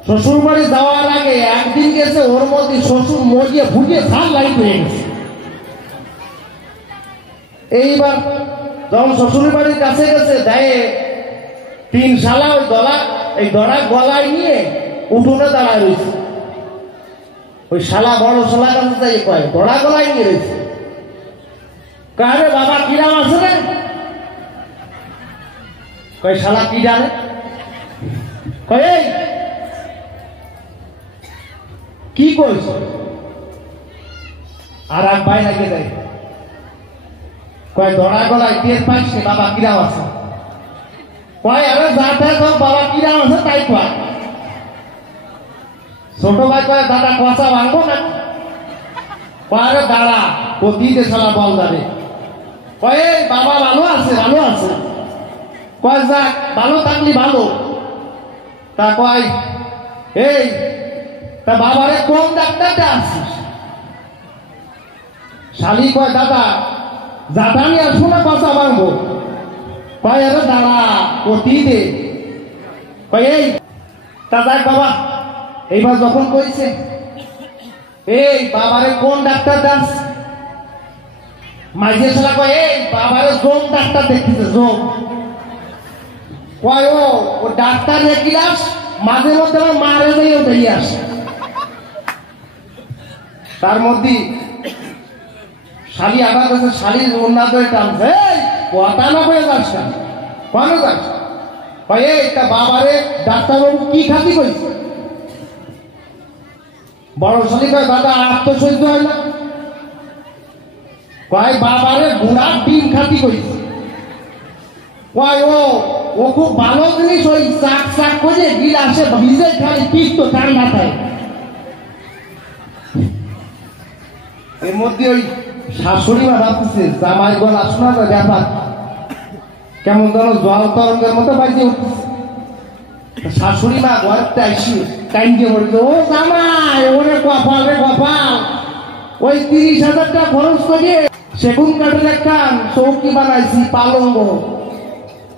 শ্বশুর বাড়ি যাওয়ার আগে একদিন গেছে, ওর মধ্যে শ্বশুর মরিয়ে ফুটিয়ে ঝাল লাইট হয়ে গেছে। এইবার যখন শ্বশুর বাড়ির কাছে গেছে দেয় 3 শালা ওই দড়া গলায় নিয়ে উঠোনে দাঁড়ায় রয়েছে। ওই শালা বড় শালা কাছে যাই কয় দড়া গলায় নিয়ে রয়েছে, কারে বাবা কিরাম আছে রে, কয় শালা কি জানে, কয় এই কি কইছ, আর এক ভাই লাগে দেয়, কয় দড়া গলায় টের পাইস বাবা কিরাম আছে, কয় আরে যাতে সব বাবা কিরাম আছে তাই কয়। ছোট ভাই কয় দাদা কষা ভাঙবো না, কয় দাঁড়া ও দিতে শালা বল যাবে, কয় বাবা ভালো আছে ভালো আছে, কয় যাক ভালো থাকলি ভালো। তা কয় এই তা বাবারে কোন ডাক্তারটা আসছিস, শালি কয় দাদা জাদানি আসবো না কষা ভাঙবো, কয় আরে দাঁড়া ও দে, কয় এই তা যাক বাবা। এইবার যখন কইছে এই বাবারে কোন ডাক্তার দাস, মাঝে শালা কয় এই বাবারে জোম ডাক্তার দেখতেছে, জোম, কয় ও ডাক্তার দেখিলাস মাঝে মধ্যে আমার মারে যাইও বেরিয়ে আসে। তার মধ্যে শালি আবার কাছে শালির ওন্না ধরে টানছে, এই কথা না হয়ে যাস না, কেন যাস, কয় এই তা বাবারে ডাক্তারবাবু কি খাতি কইছে, বড় শালি কয় দাদা আত্মসহ্য হয় না, কয় বাবারে বুড়ার ডিম খাতি কইছে, কয় ও খুব ভালো জিনিস, ওই চাক চাক করে গিলাসে ভিজে খালি পিত্ত ঠান্ডা খায়। এর মধ্যে ওই শাশুড়ি মা ভাবতেছে জামাই গলা শোনা যায় ব্যাপার কেমন যেন জল তরঙ্গের মতো বাজিয়ে উঠতেছে। শাশুড়ি মা ঘরতে আসি কাইন্ডে বলছে ও জামাই ওরে কপাল রে কপাল, ওই 30,000 টাকা খরচ করে সেগুন কাঠের একটা চৌকি বানাইছি পালঙ্গ,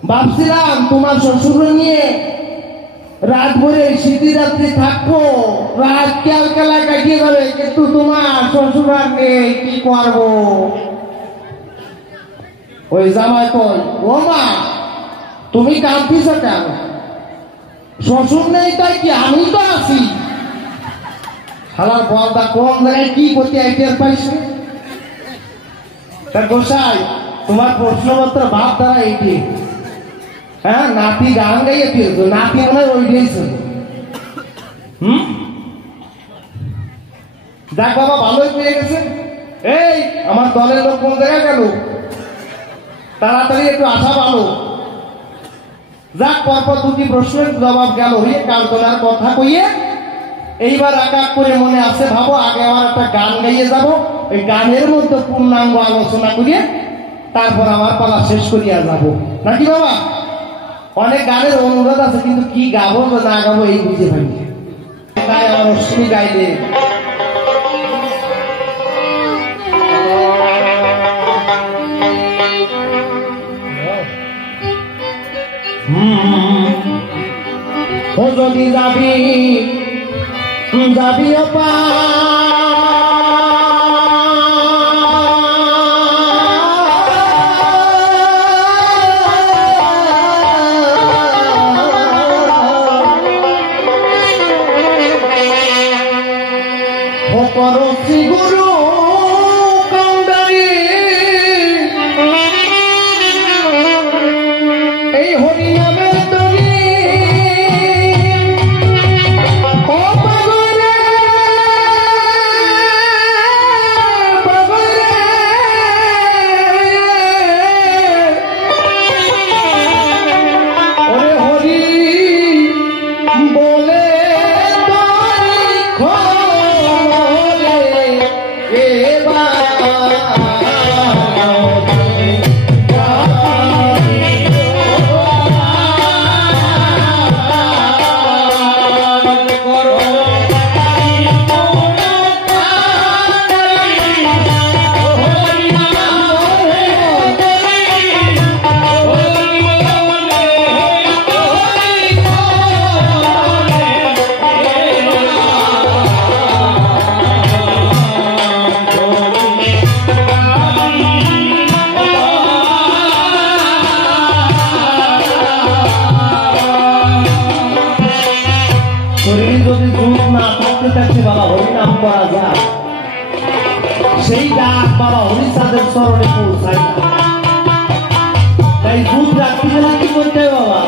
ভাবছিলাম তোমার শ্বশুর নিয়ে রাত ভরে শীতি রাত্রি থাকবো, রাত ক্যালকেলা কাটিয়ে যাবে, কিন্তু তোমার শ্বশুর আর নেই, কি করবো। ওই জামাই কই ও মা তুমি কাঁদছিস কেন, শ্বশুর নেই তাই কি আমি তো আছি, শালার বলদা কোন জায়গায় কি করতে আইটের পাইছে। গোসাই তোমার প্রশ্নপত্র ভাব দ্বারা এইটি, হ্যাঁ নাতি গান গাইয়ে দিয়েছো, নাতি মনে হয় ওই দিয়েছে। যাক বাবা ভালোই পেয়ে গেছে। এই আমার দলের লোক কোন জায়গায় গেল, তাড়াতাড়ি একটু আসা ভালো। যাক পরপর 2টি প্রশ্নের জবাব গেল হয়ে কালতলার কথা কইয়ে এইবার এক এক করে মনে আছে ভাবো আগে আমার একটা গান গাইয়ে যাব, এই গানের মধ্যে পূর্ণাঙ্গ আলোচনা করিয়ে তারপর আমার পালা শেষ করিয়া যাব নাকি বাবা। অনেক গানের অনুরোধ আছে কিন্তু কি গাবো না গাবো এই বুঝে পাই, তাই আমার অশ্বিনী গাইলে ও যদি যাবি যাবি পা গুরু কান্দারি শরীরে যদি দুধ না থাকতে থাকতে বাবা হরিনাম করা যায়, সেই ডাক বাবা হরিচাঁদের চরণে পৌঁছায় না। তাই দুধ রাখতে গেলে কি করতে হবে বাবা?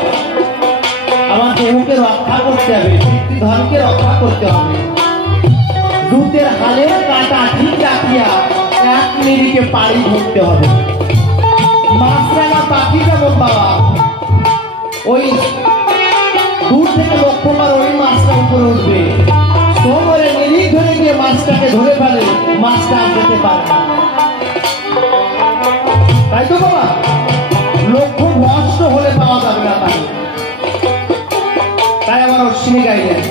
আমার দেহকে রক্ষা করতে হবে, পিতৃধনকে রক্ষা করতে হবে। দুধের হালের কাটা ঠিক রাখিয়া এক মিনিটে পাড়ি ধরতে হবে। মাছরাঙা পাখি যেমন বাবা ওই দূর থেকে লক্ষ্য করে ওই মাছটা উপরে উঠবে, সমরে নিরিখ ধরে গিয়ে মাছটাকে ধরে ফেলে, মাছটা যেতে পারে না। তাই তো বাবা লক্ষ্য নষ্ট হলে পাওয়া যাবে না পানি। তাই আমার অশ্বিনী গাইলেন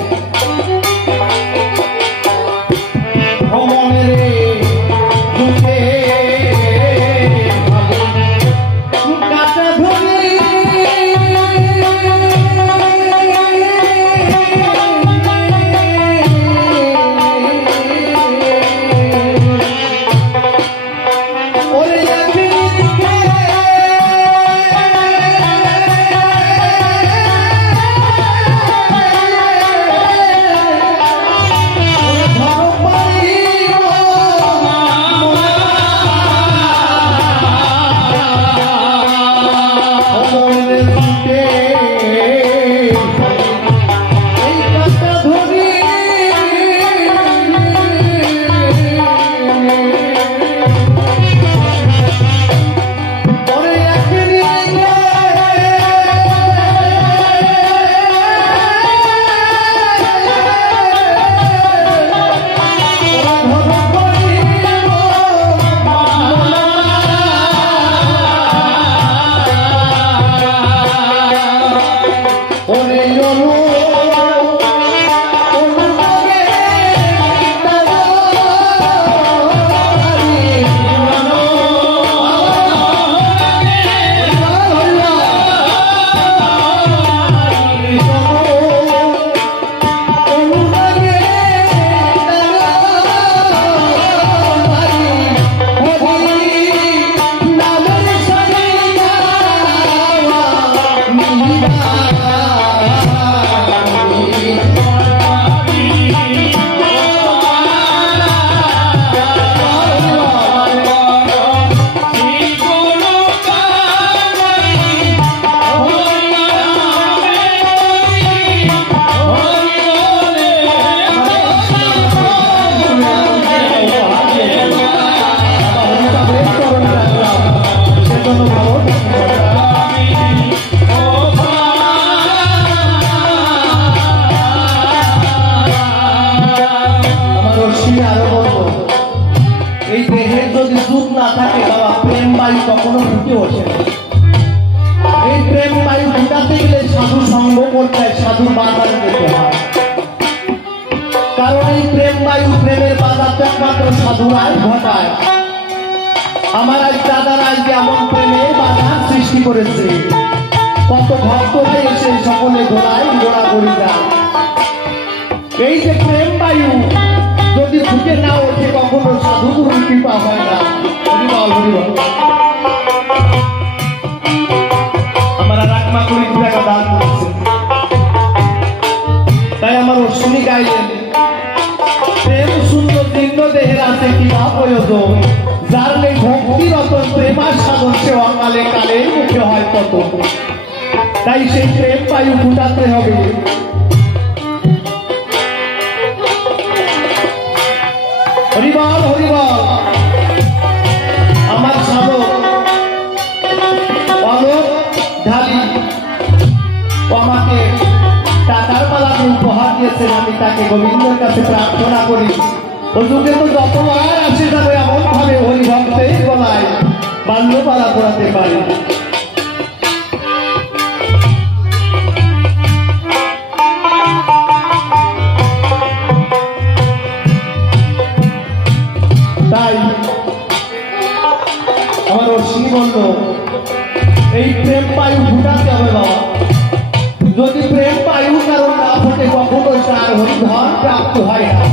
কখনো ফুটে ওঠে না। এই প্রেম বায়ু ফুটাতে গেলে সাধু সঙ্গ করতে হয়, সাধু বাধা দিতে হয়। কারণ এই প্রেম বায়ু প্রেমের বাধা তো একমাত্র সাধুরাই ঘটায়। আমার আজ দাদারা যে এমন প্রেমের বাধা সৃষ্টি করেছে, কত ভক্তরাই এসে সকলে ঘোড়ায় ঘোরাঘুরি যায়। এই যে প্রেম বায়ু যদি ফুটে না ওঠে কখনো সাধু গুরুর কৃপা হয় না। হরিবল হরিবল। আমরা রাখমা করি টাকা দান করেছি, তাই আমার অশ্বিনী গাইলেন প্রেম শূন্য দীর্ঘ দেহের আছে কিবা প্রয়োজন, যার নেই ভক্তি রতন প্রেমার সাধন সে অকালে কালে মুখে হয় কত। তাই সেই প্রেম বায়ু ফুটাতে হবে। হরিবল হরিবল। আমার সাধক অলোক ঢালি ও আমাকে টাকার মালা উপহার দিয়েছেন, আমি তাকে গোবিন্দের কাছে প্রার্থনা করি ও যুগে তো যতবার আসে যাবে এমন ভাবে হরিভক্তের গলায় বাল্যপালা পড়াতে পারি। তাই আমার অশ্বিনী বলল এই প্রেম বায়ু ফুটাতে হবে বাবা। যদি প্রেম বায়ু কারণ না ফুটে কখনো তার হরিধন প্রাপ্ত হয় না।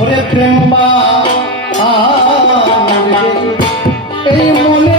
ওরে প্রেম বা এই মনে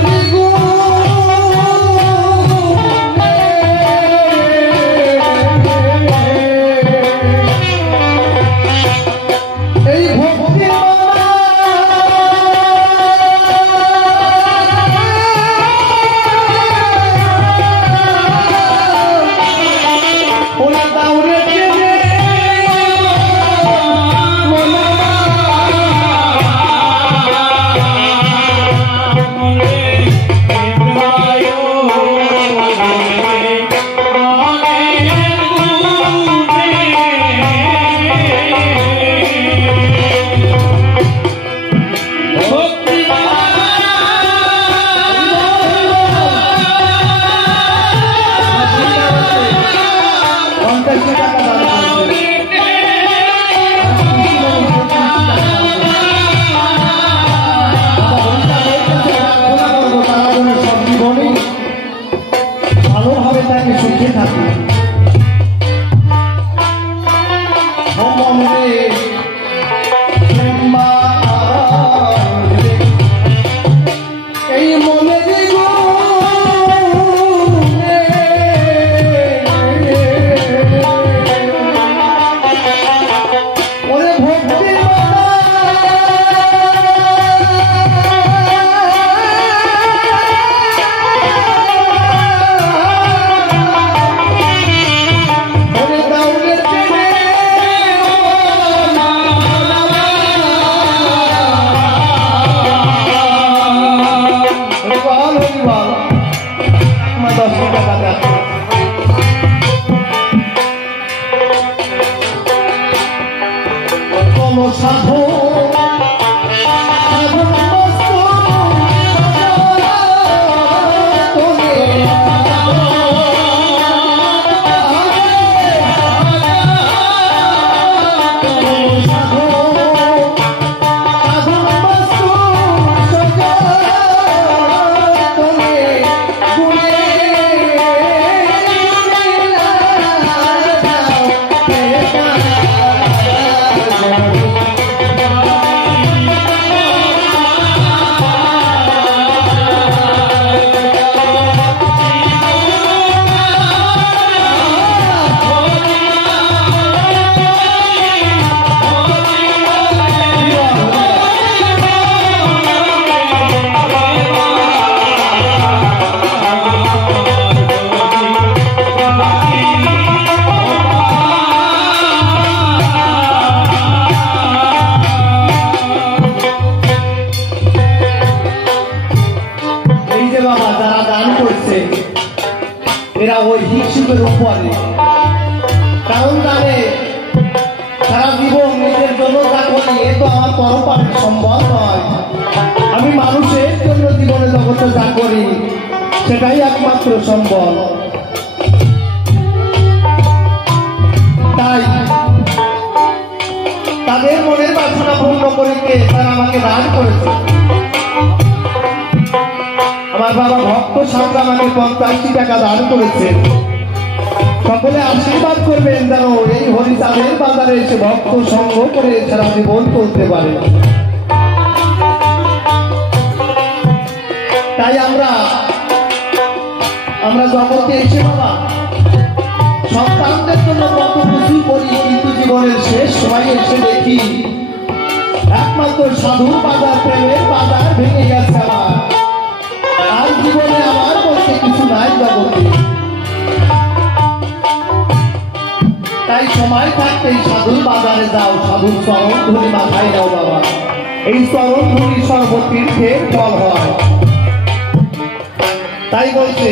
এরা ঐহিক সুখের উপরে, কারণ জানে সারা জীবন নিজের জন্য যা করি এ তো আমার পরপারের সম্ভব নয়। আমি মানুষের জন্য জীবনে জগতে যা করি সেটাই একমাত্র সম্ভব। তাই তাদের মনের বাসনা পূর্ণ করিতে তারা আমাকে দান করেছে। আমার বাবা ভক্ত সামনে আমাকে 50 টাকা দান করেছে। সকলে আশীর্বাদ করবেন যেন এই হরিচাঁদের বাজারে এসে ভক্ত সঙ্গ করে সারা জীবন চলতে পারে। তাই আমরা জগতে এসে বাবা সন্তানদের জন্য কত কিছু করি, কিন্তু জীবনের শেষ সময় এসে দেখি একমাত্র সাধুর বাজার, প্রেমের বাজার ভেঙে গেছে আমার। আর জীবনে আমার বলতে কিছু নাই জগতে। তাই সময় থাকতে এই সাধুর বাজারে যাও, সাধুর চরণ ধরে মাথায় দাও বাবা। এই চরণ ধরি সর্বতীর্থের ফল হয়। তাই বলছে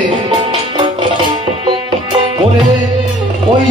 বলে ওই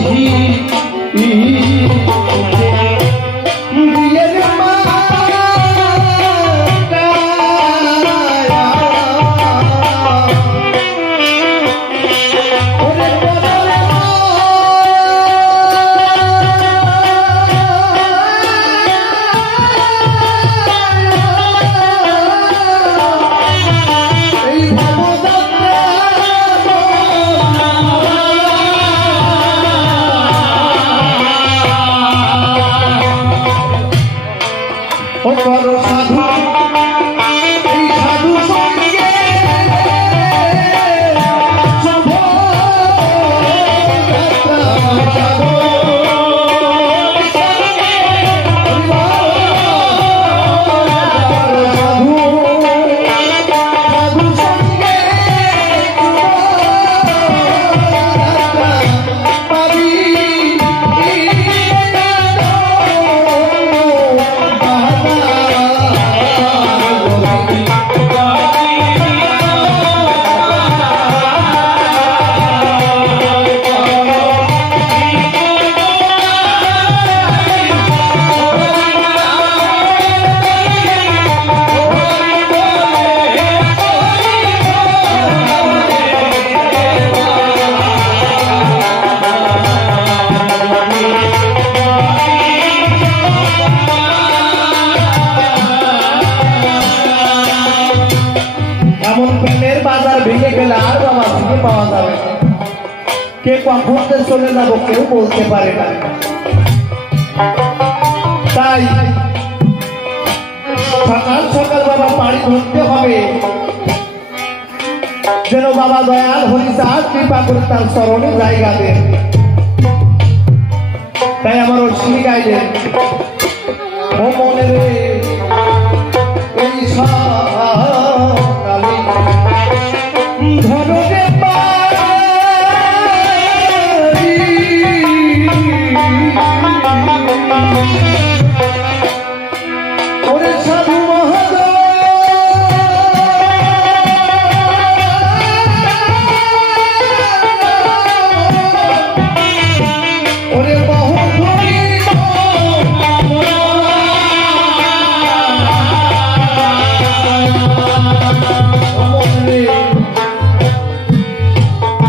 পাওয়া যাবে না। কে কখন যে চলে যাবো কেউ বলতে পারে না। তাই সকাল সকাল বাবা পাড়ি ধরতে হবে, যেন বাবা দয়াল হরিচাঁদ কৃপা করে তার চরণে জায়গা দেন। তাই আমার অশ্বিনী গাইলেন, ও মনে রে এই সকালে ধরো রে পারি, ওরে সাধু মহাদেব ওরে বহু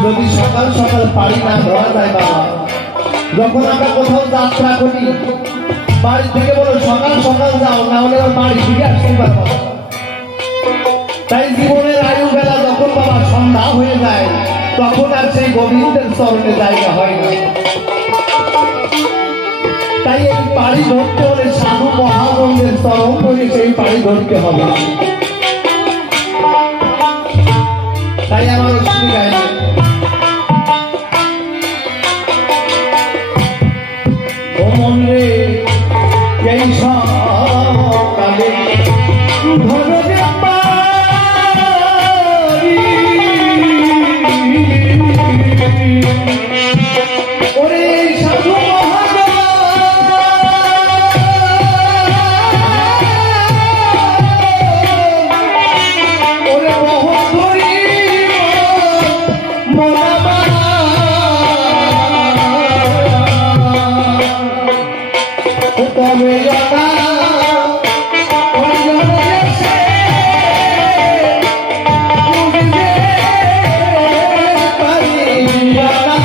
যদি সকাল সকাল পাড়ি না ধরা যায় বাবা, যখন আমরা কোথাও যাত্রা করি বাড়ি থেকে বলো সকাল সকাল যাও, না হলে বাড়ি ফিরে আসতে পারবো। তাই জীবনের আয়ু বেলা যখন বাবা সন্ধ্যা হয়ে যায় তখন আর সেই গোবিন্দের চরণে জায়গা হয় না। তাই এই পাড়ি ধরতে হলে সাধু মহাজনদের চরণ করে সেই পাড়ি ধরতে হবে। তাই আমার অশ্বিনী গাইলেন, ও মন রে এই সকালে ধরো রে পারি, ওরে সাধু মহাদেব ওরে বহুধরি মনাবা তবে জানা ওই জনে সে বুঝতে পারি না।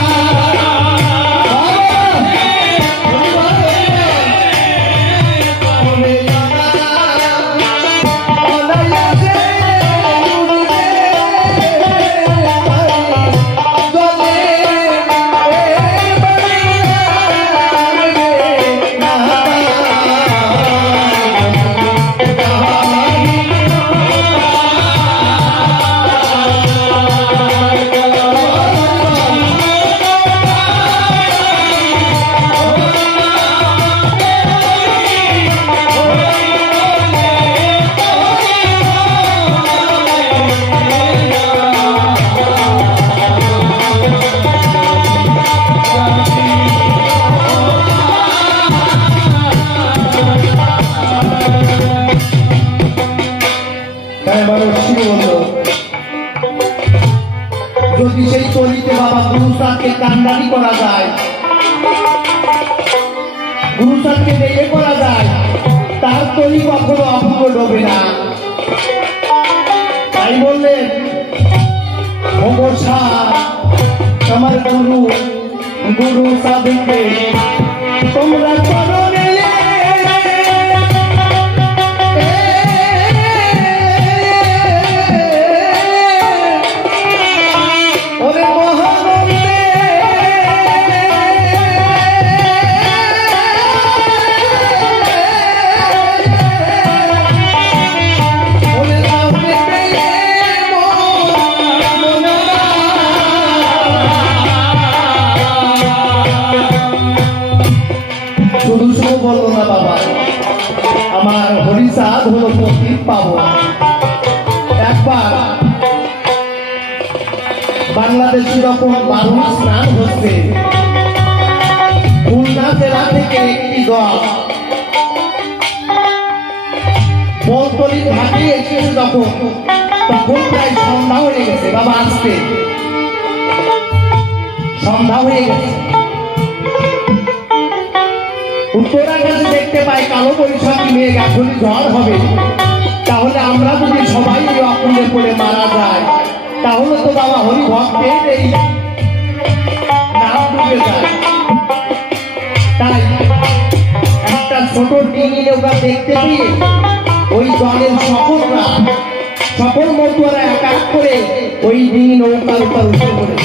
যদি সেই তরিতে বাবা গুরুসারকে কান্ডারি করা যায়, গুরুসারকে দেখে করা যায়, তার তরি কখনো অপূর্ণ ডোবে না। তাই বললেন, আমার গুরু গুরু সাধুকে তোমরা চরণে বললো না বাবা, আমার হরিচাঁদ হলো পতিত পাবো। একবার বাংলাদেশি রকম বারুণ স্নান হচ্ছে, খুলনা জেলা থেকে একটি দল বলতলি ঘাটে এসেছে যখন, তখন প্রায় সন্ধ্যা হয়ে গেছে বাবা, আসতে সন্ধ্যা হয়ে গেছে। উত্তরা কাছে দেখতে পাই কালো বৈশাখী মেঘ, এখনই ঝড় হবে, তাহলে আমরা যদি সবাই অকুলে পড়ে মারা যায় তাহলে তো বাবা হরি ভক্তের এই নাম ডুবে যায়। তাই একটা ছোট ডিঙি নৌকা দেখতে পেয়ে ওই জলের সকল মতুয়ারা এক এক করে ওই ডিঙি নৌকার উপর উঠে পড়ে।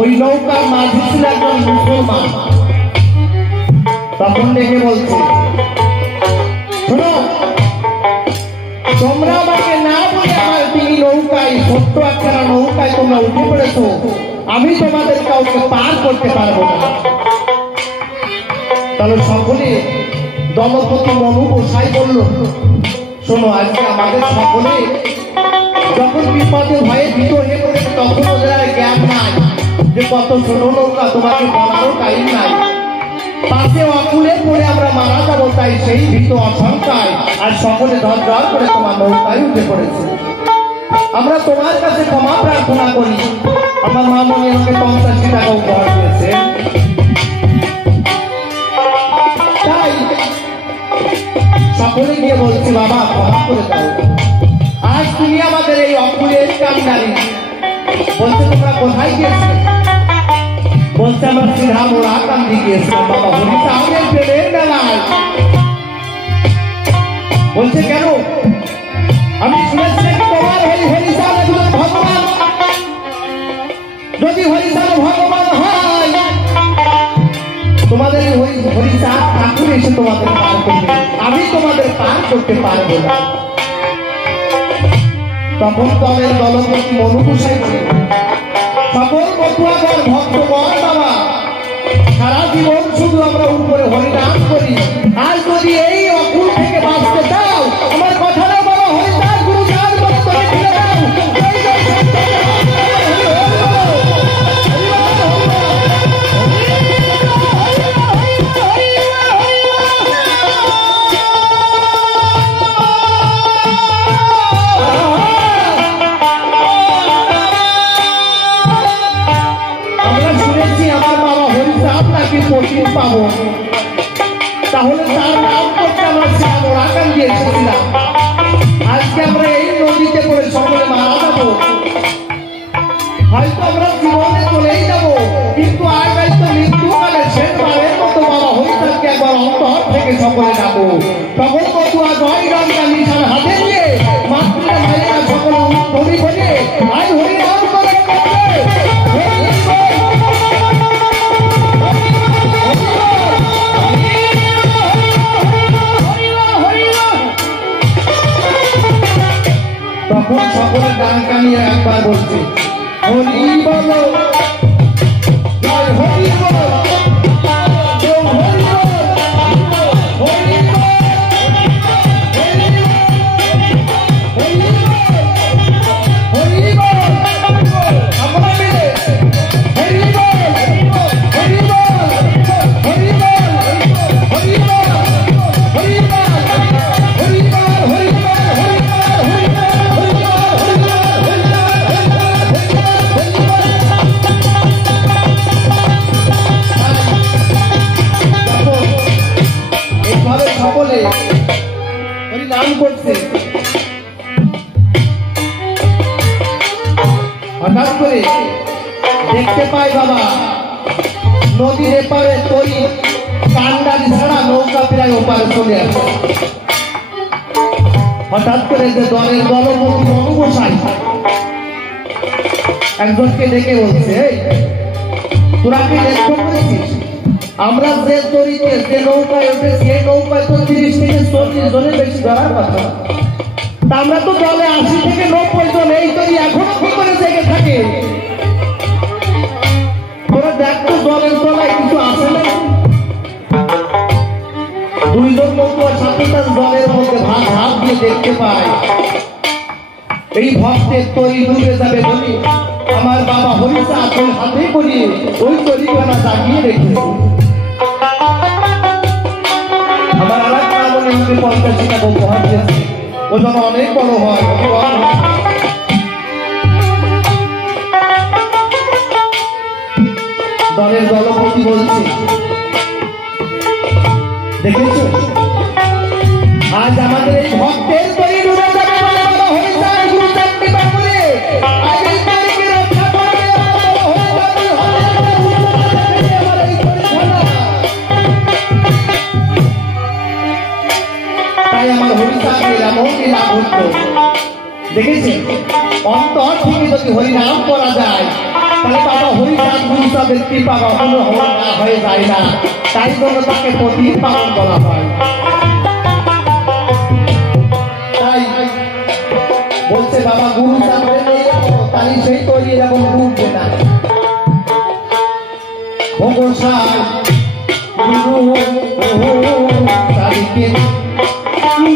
ওই নৌকার মাঝি ছিল একজন মুসলমান। তখন ডেকে বলছে, শোনো, তোমরা আমাকে না বলে আমার ডিঙি নৌকায়, ছোট্ট একটা নৌকায় তোমরা উঠে পড়েছো, আমি তোমাদের কাউকে পার করতে পারবো না। তাহলে সকলে দলপতি মনু গোসাই বলল, শোনো, আজকে আমাদের সকলে যখন বিপদে ভয়ে ভীত হয়ে পড়েছে, তখন ওদের আর জ্ঞান নাই যে কত ছোট নৌকা, তোমাকে বলারও টাইম নাই। পাশে অকুলে পড়ে আমরা মারা যাবো, তাই সেই ভীত আশঙ্কায় আর সকলে ধর ধর করে তোমার নৌকায় উঠে পড়েছে। আমরা তোমার কাছে ক্ষমা প্রার্থনা করি। আমার মামনি আমাকে 50 টাকা উপহার দিয়েছে, তাই সকলে গিয়ে বলছি, বাবা ক্ষমা করে দাও, আজ তুমি আমাদের এই অকুলের কান্ডারি। বলছে, তোমরা কোথায় গিয়েছো? বলছে, আমরা সিধা মোড়া কান্দি গিয়েছিলাম বাবা হরি সাহেবের প্রেমের বেলায়। বলছে, কেন? আমি শুনেছি তোমার হরি হরি সাহেব একজন ভগবান। যদি হরি সাহেব ভগবান হয়, তোমাদের হরি সাহেব ঠাকুর এসে তোমাদের পার করবে, আমি তোমাদের পার করতে পারবো না। তখন দলের দলপতি মনু গোসাই সকল পটুয়াগণ ভক্তগণ, বাবা সারা জীবন শুধু আমরা উপরে হরিনাম করি, আর যদি এই অকুল থেকে বাঁচতে চাও, আমার কথাটা বলো, হরিদাস গুরুদাস বলে তুমি ফিরে দাও। পাবো, তাহলে তার নাম করতে আমরা মোড়াকান দিয়ে এসেছিলাম। আজকে আমরা এই নদীতে পড়ে সকলে মারা যাবো, হয়তো আমরা জীবনে চলেই যাবো, কিন্তু আজ হয়তো মৃত্যুকালে শেষবারের মতো বাবা হরিদাসকে একবার অন্তর থেকে সকলে যাবো। সকল পটুয়া জয় রামকা নিশান হাতে নিয়ে মাতৃকা মায়েরা সকলে হরি বলে আজ হরিনাম করে তখন সকলে গান গানিয়ে একবার বলছে, হরি বলো, জয় হরি বলো, জয় হরি বলো, হরি বলো, হরি বলো, আমরা মিলে হরি বল, হরি বল, হরি বল, হরি বল, হরি বল, হরি বল, হরি বল। সকলে হরিনাম করছে, হঠাৎ করে দেখতে পাই বাবা নদীর এপারে তৈরি কান্ডারি ছাড়া নৌকা প্রায় ওপারে চলে আসে। হঠাৎ করে যে দলের দলপতি মনু গোসাই একজনকে ডেকে বলছে, তোরা কি লক্ষ্য করেছিস আমরা যে তরিতে যে নৌকায় উঠেছি, এই নৌকায় তো 30 থেকে 40 জনের বেশি ধরার কথা, তা আমরা তো দলে 80 থেকে 90 জন, এই তরি এখনো কি করে জেগে থাকে? তোরা দেখ তো দলের তলায় কিছু আসে না। 2 জন নৌকার সাথে তার দলের মধ্যে ভাগ হাত দিয়ে দেখতে পায় এই ভক্তের তরি ডুবে যাবে বলে আমার বাবা হরিসা ওই হাতে করে ওই তরিখানা জাগিয়ে রেখেছে। আমার আর এক মনে হচ্ছে 50 টাকা উপহার দিয়েছে, ও যেন অনেক বড় হয়। দলের দলপতি বলছে, দেখেছো আজ আমাদের এই ভক্তের তরি ডুবে যাবে বলে বাবা হরিসা গুরুদেব কৃপা করে আজ এই তরিকে রক্ষা করবে। তাই আমার হরিসাকে এমন লাভ হতো দেখেছেন অন্তর থেকে যদি হরিনাম করা যায় তাহলে বাবা হরিনাম গুরুচাঁদের কৃপা কখনো না হয়ে যায় না, তাই জন্য তাকে পতির পালন করা হয়। তাই বলছে বাবা গুরুচাঁদের তাই সেই তৈরি এরকম ডুববে না। ভগসাই গুরু চারিকে আমি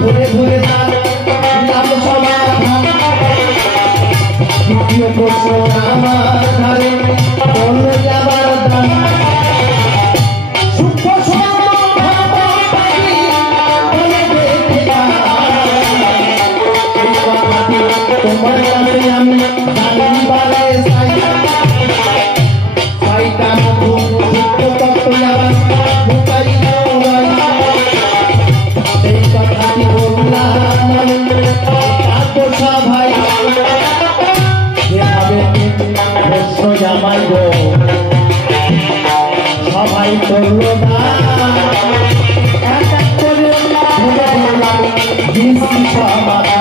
ঘুরে ঘুরে দ্বিতীয় প্রশ্ন আমার ঘরে বললে আবার তোমার কাছে আমি জানিবারে চাই চাইতাম তত্ত্ব আবার সেই কথাটি বললাম ভাই যেভাবে জামাই গো সবাই করলো না এক এক করে সমাধান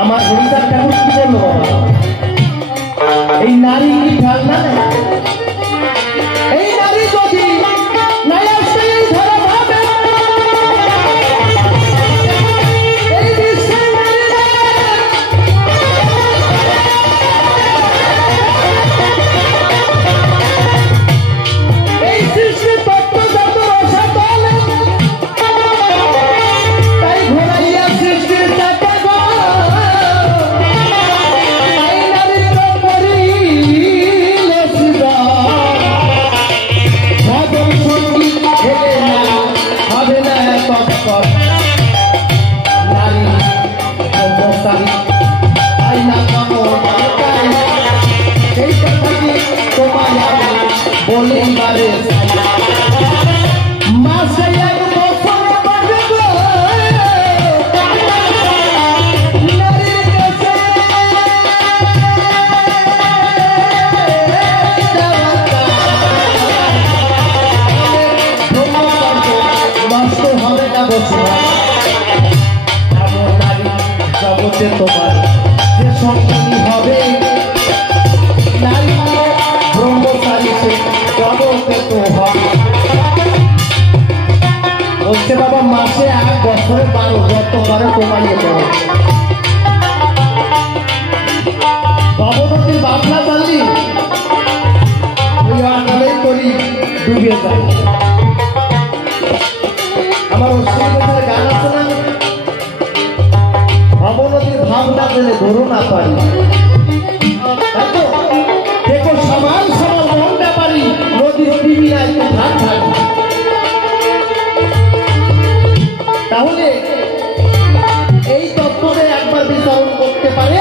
আমার হরিদার ঠাকুর কি বললো বাবা এই নারী কি খেয়াল না এই নারী যদি জগতে তোমার যে সঙ্গী হবে নারী ব্রহ্মচারী সে জগতে তো হবে। বলছে বাবা মাসে 1 বছরে 12 যত পারে কমাইয়ে দেবো। ভবনদীর বাবলা জানলি ওই আকালেই করি ডুবে যায়। আমার অশ্বিনের গান আছে না, ভবনদীর ভাবনা পেলে ধরো না পারি। দেখো সমান সমান মন ব্যাপারি নদীর টিভি নাই তো ভাগ থাকি। তাহলে এই তত্ত্বকে একবার বিচারণ করতে পারে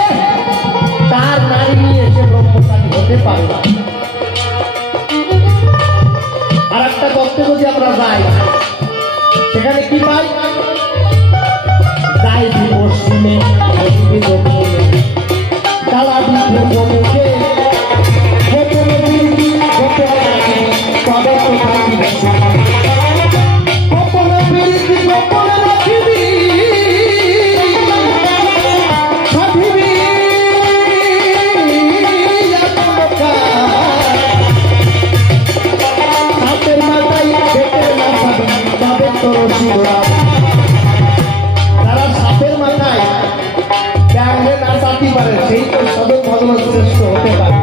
তার নারী নিয়ে এসে ব্রহ্মচারী হতে পারে না। আর একটা তত্ত্বে যদি আমরা যাই সেখানে কি পাই? যাই পশ্চিমে দক্ষিণে কালা মুখে তারা সাপের মাথায় ব্যাঙে না চাকরি পারে সেই তো সদর ভগবান শ্রেষ্ঠ হতে পারে।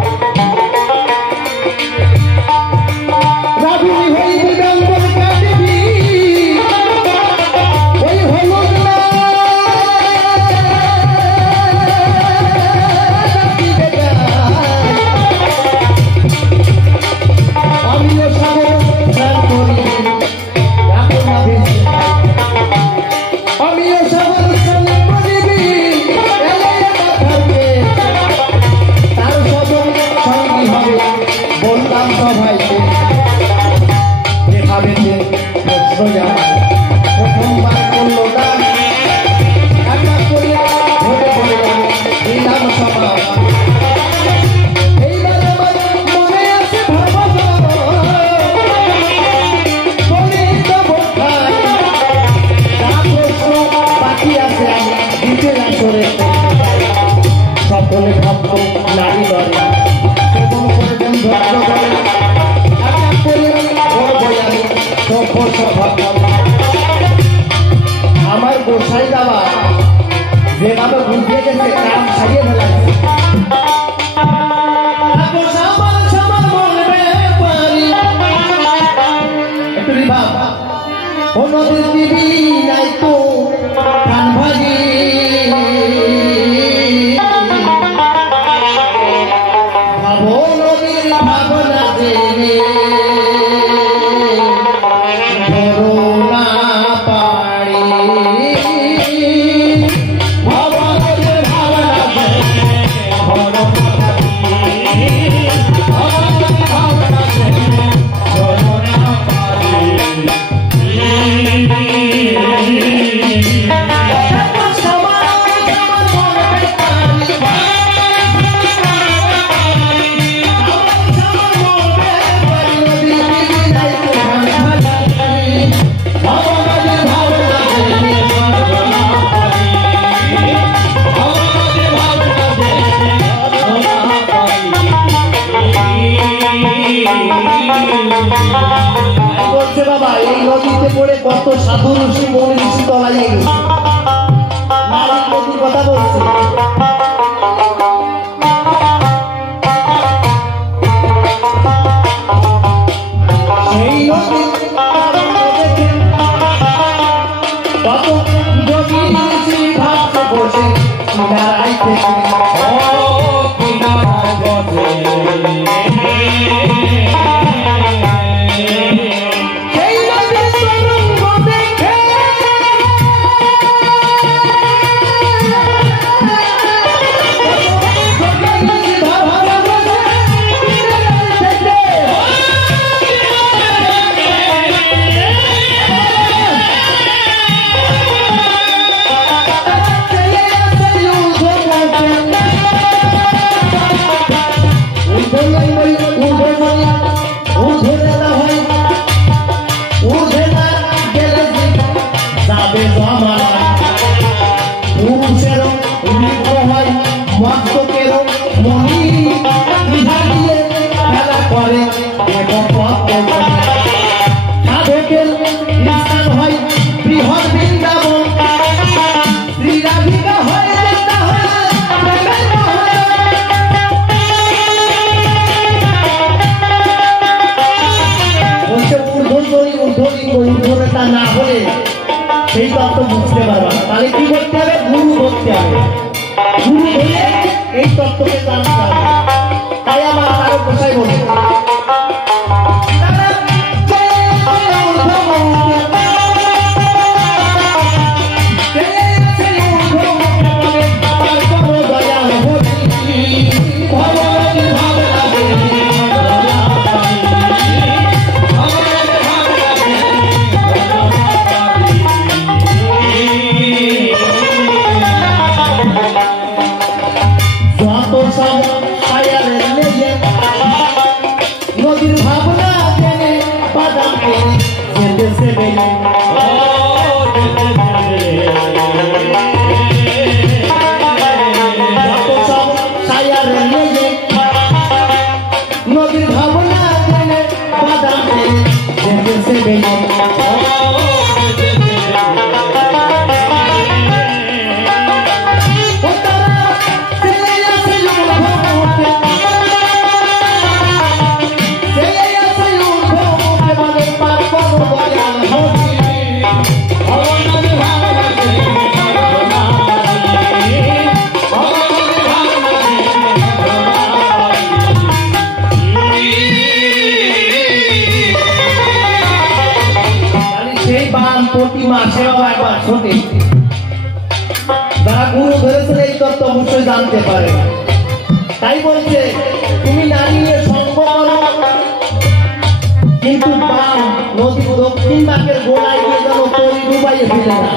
সকলে ভাবত নারী ধরে আমার গোসাই বাবা যেভাবে বুঝিয়ে গেছে কাম সারিয়ে ফেলাছে। নদীর দিবি নাই তো কান ভাগি ভাবো নদীর ভাবনা জেনে ধরো না পারি ভাবো নদীর ভাবনা জেনে ধরো না পারি ভাবো নদীর ভাবনা জেনে ধরো না পারি। বলছে বাবা এই নদীতে পড়ে কত সাধু ঋষি মনি ঋষি তলাইয়ে গেছে। নারীর নদীর কথা বলছে। সেই নদী কত যোগী ঋষি ভাবতে বসে কিনারায় থেকে কিনারায় বসে লিপ্ত হয় মস্তকের মণি ইহা দিয়ে খেলা করে সাধকের স্থান হয় বৃহৎ বৃন্দাবন শ্রী রাধিকা হয় ঊর্ধ্বতা না হলে সেই তত্ত্ব বুঝতে পারবে না। তাহলে কি করতে হবে? গুরু ধরতে হবে। গুরু ধরে এই তত্ত্বকে জানতে হবে। তাই আমার কারো কোথায় বলে নদীর ভাবনা জেনে বাদাম যেতে সেবে নদীর ভাবনা জেনে বাদাম যেতে সেবে প্রতি মাসে একবার শোনে যারা গুরু ধরেছেন এই তত্ত্ব অবশ্যই জানতে পারে। তাই বলছে তুমি নারী সঙ্গ করো কিন্তু নদী দক্ষিণ বাঁকের গোড়ায় গিয়ে যেন তরি ডুবাইয়ে ফেলে না।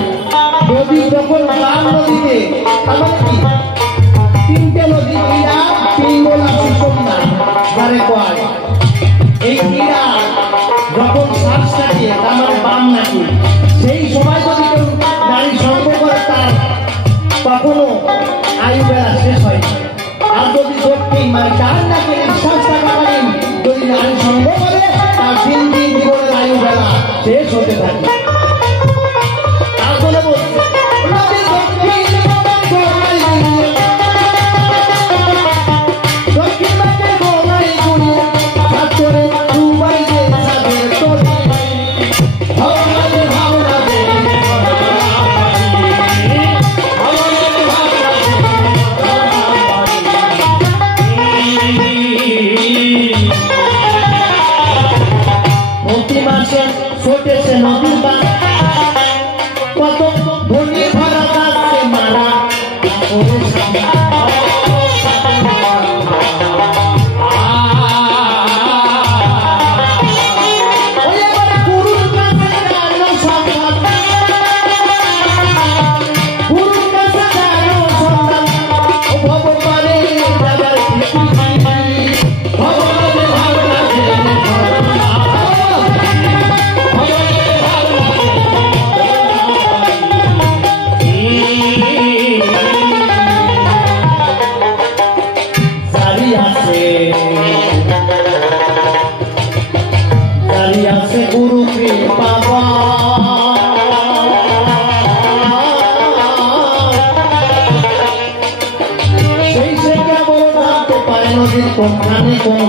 নদী যখন বাম নদীতে তাহলে কি তিনটে নদী ক্রীড়া পিঙ্গলা সুষমনা যারে কয় এই ক্রীড়া যখন শ্বাস কাটিয়ে তার মানে বাম নাকি সেই সময় যদি কেউ নারী সঙ্গ করে তার কখনো আয়ু বেলা শেষ হয় না। আর যদি দক্ষিণ মানে তার নাকি শ্বাস থাকাকালীন যদি নারী সঙ্গ করে তার দিন দিন জীবনের আয়ু বেলা শেষ হতে থাকে। তারপরে বলছে দক্ষিণ বাঁকের গোড়ায় গুড়িয়ে হাত করে ডুবাই যে সাদের তরি প্রতি মাসে ছোটেছে নদীর বাঁক কত ধনী ভরা যাচ্ছে মারা গুরু কৃপা সেই সে কেবল জানতে পারে নদীর কোনখানে কোন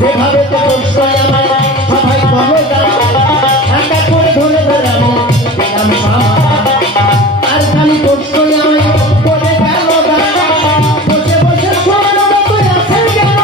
যেভাবে তো প্রশ্রয় আমায় সবাই বলো ঢাকা করে ধরে ধরে আমি দিলাম সমাধান। আর খালি প্রশ্রয় আমায় বলে গেল বসে বসে শোনো তুই আছেন কেন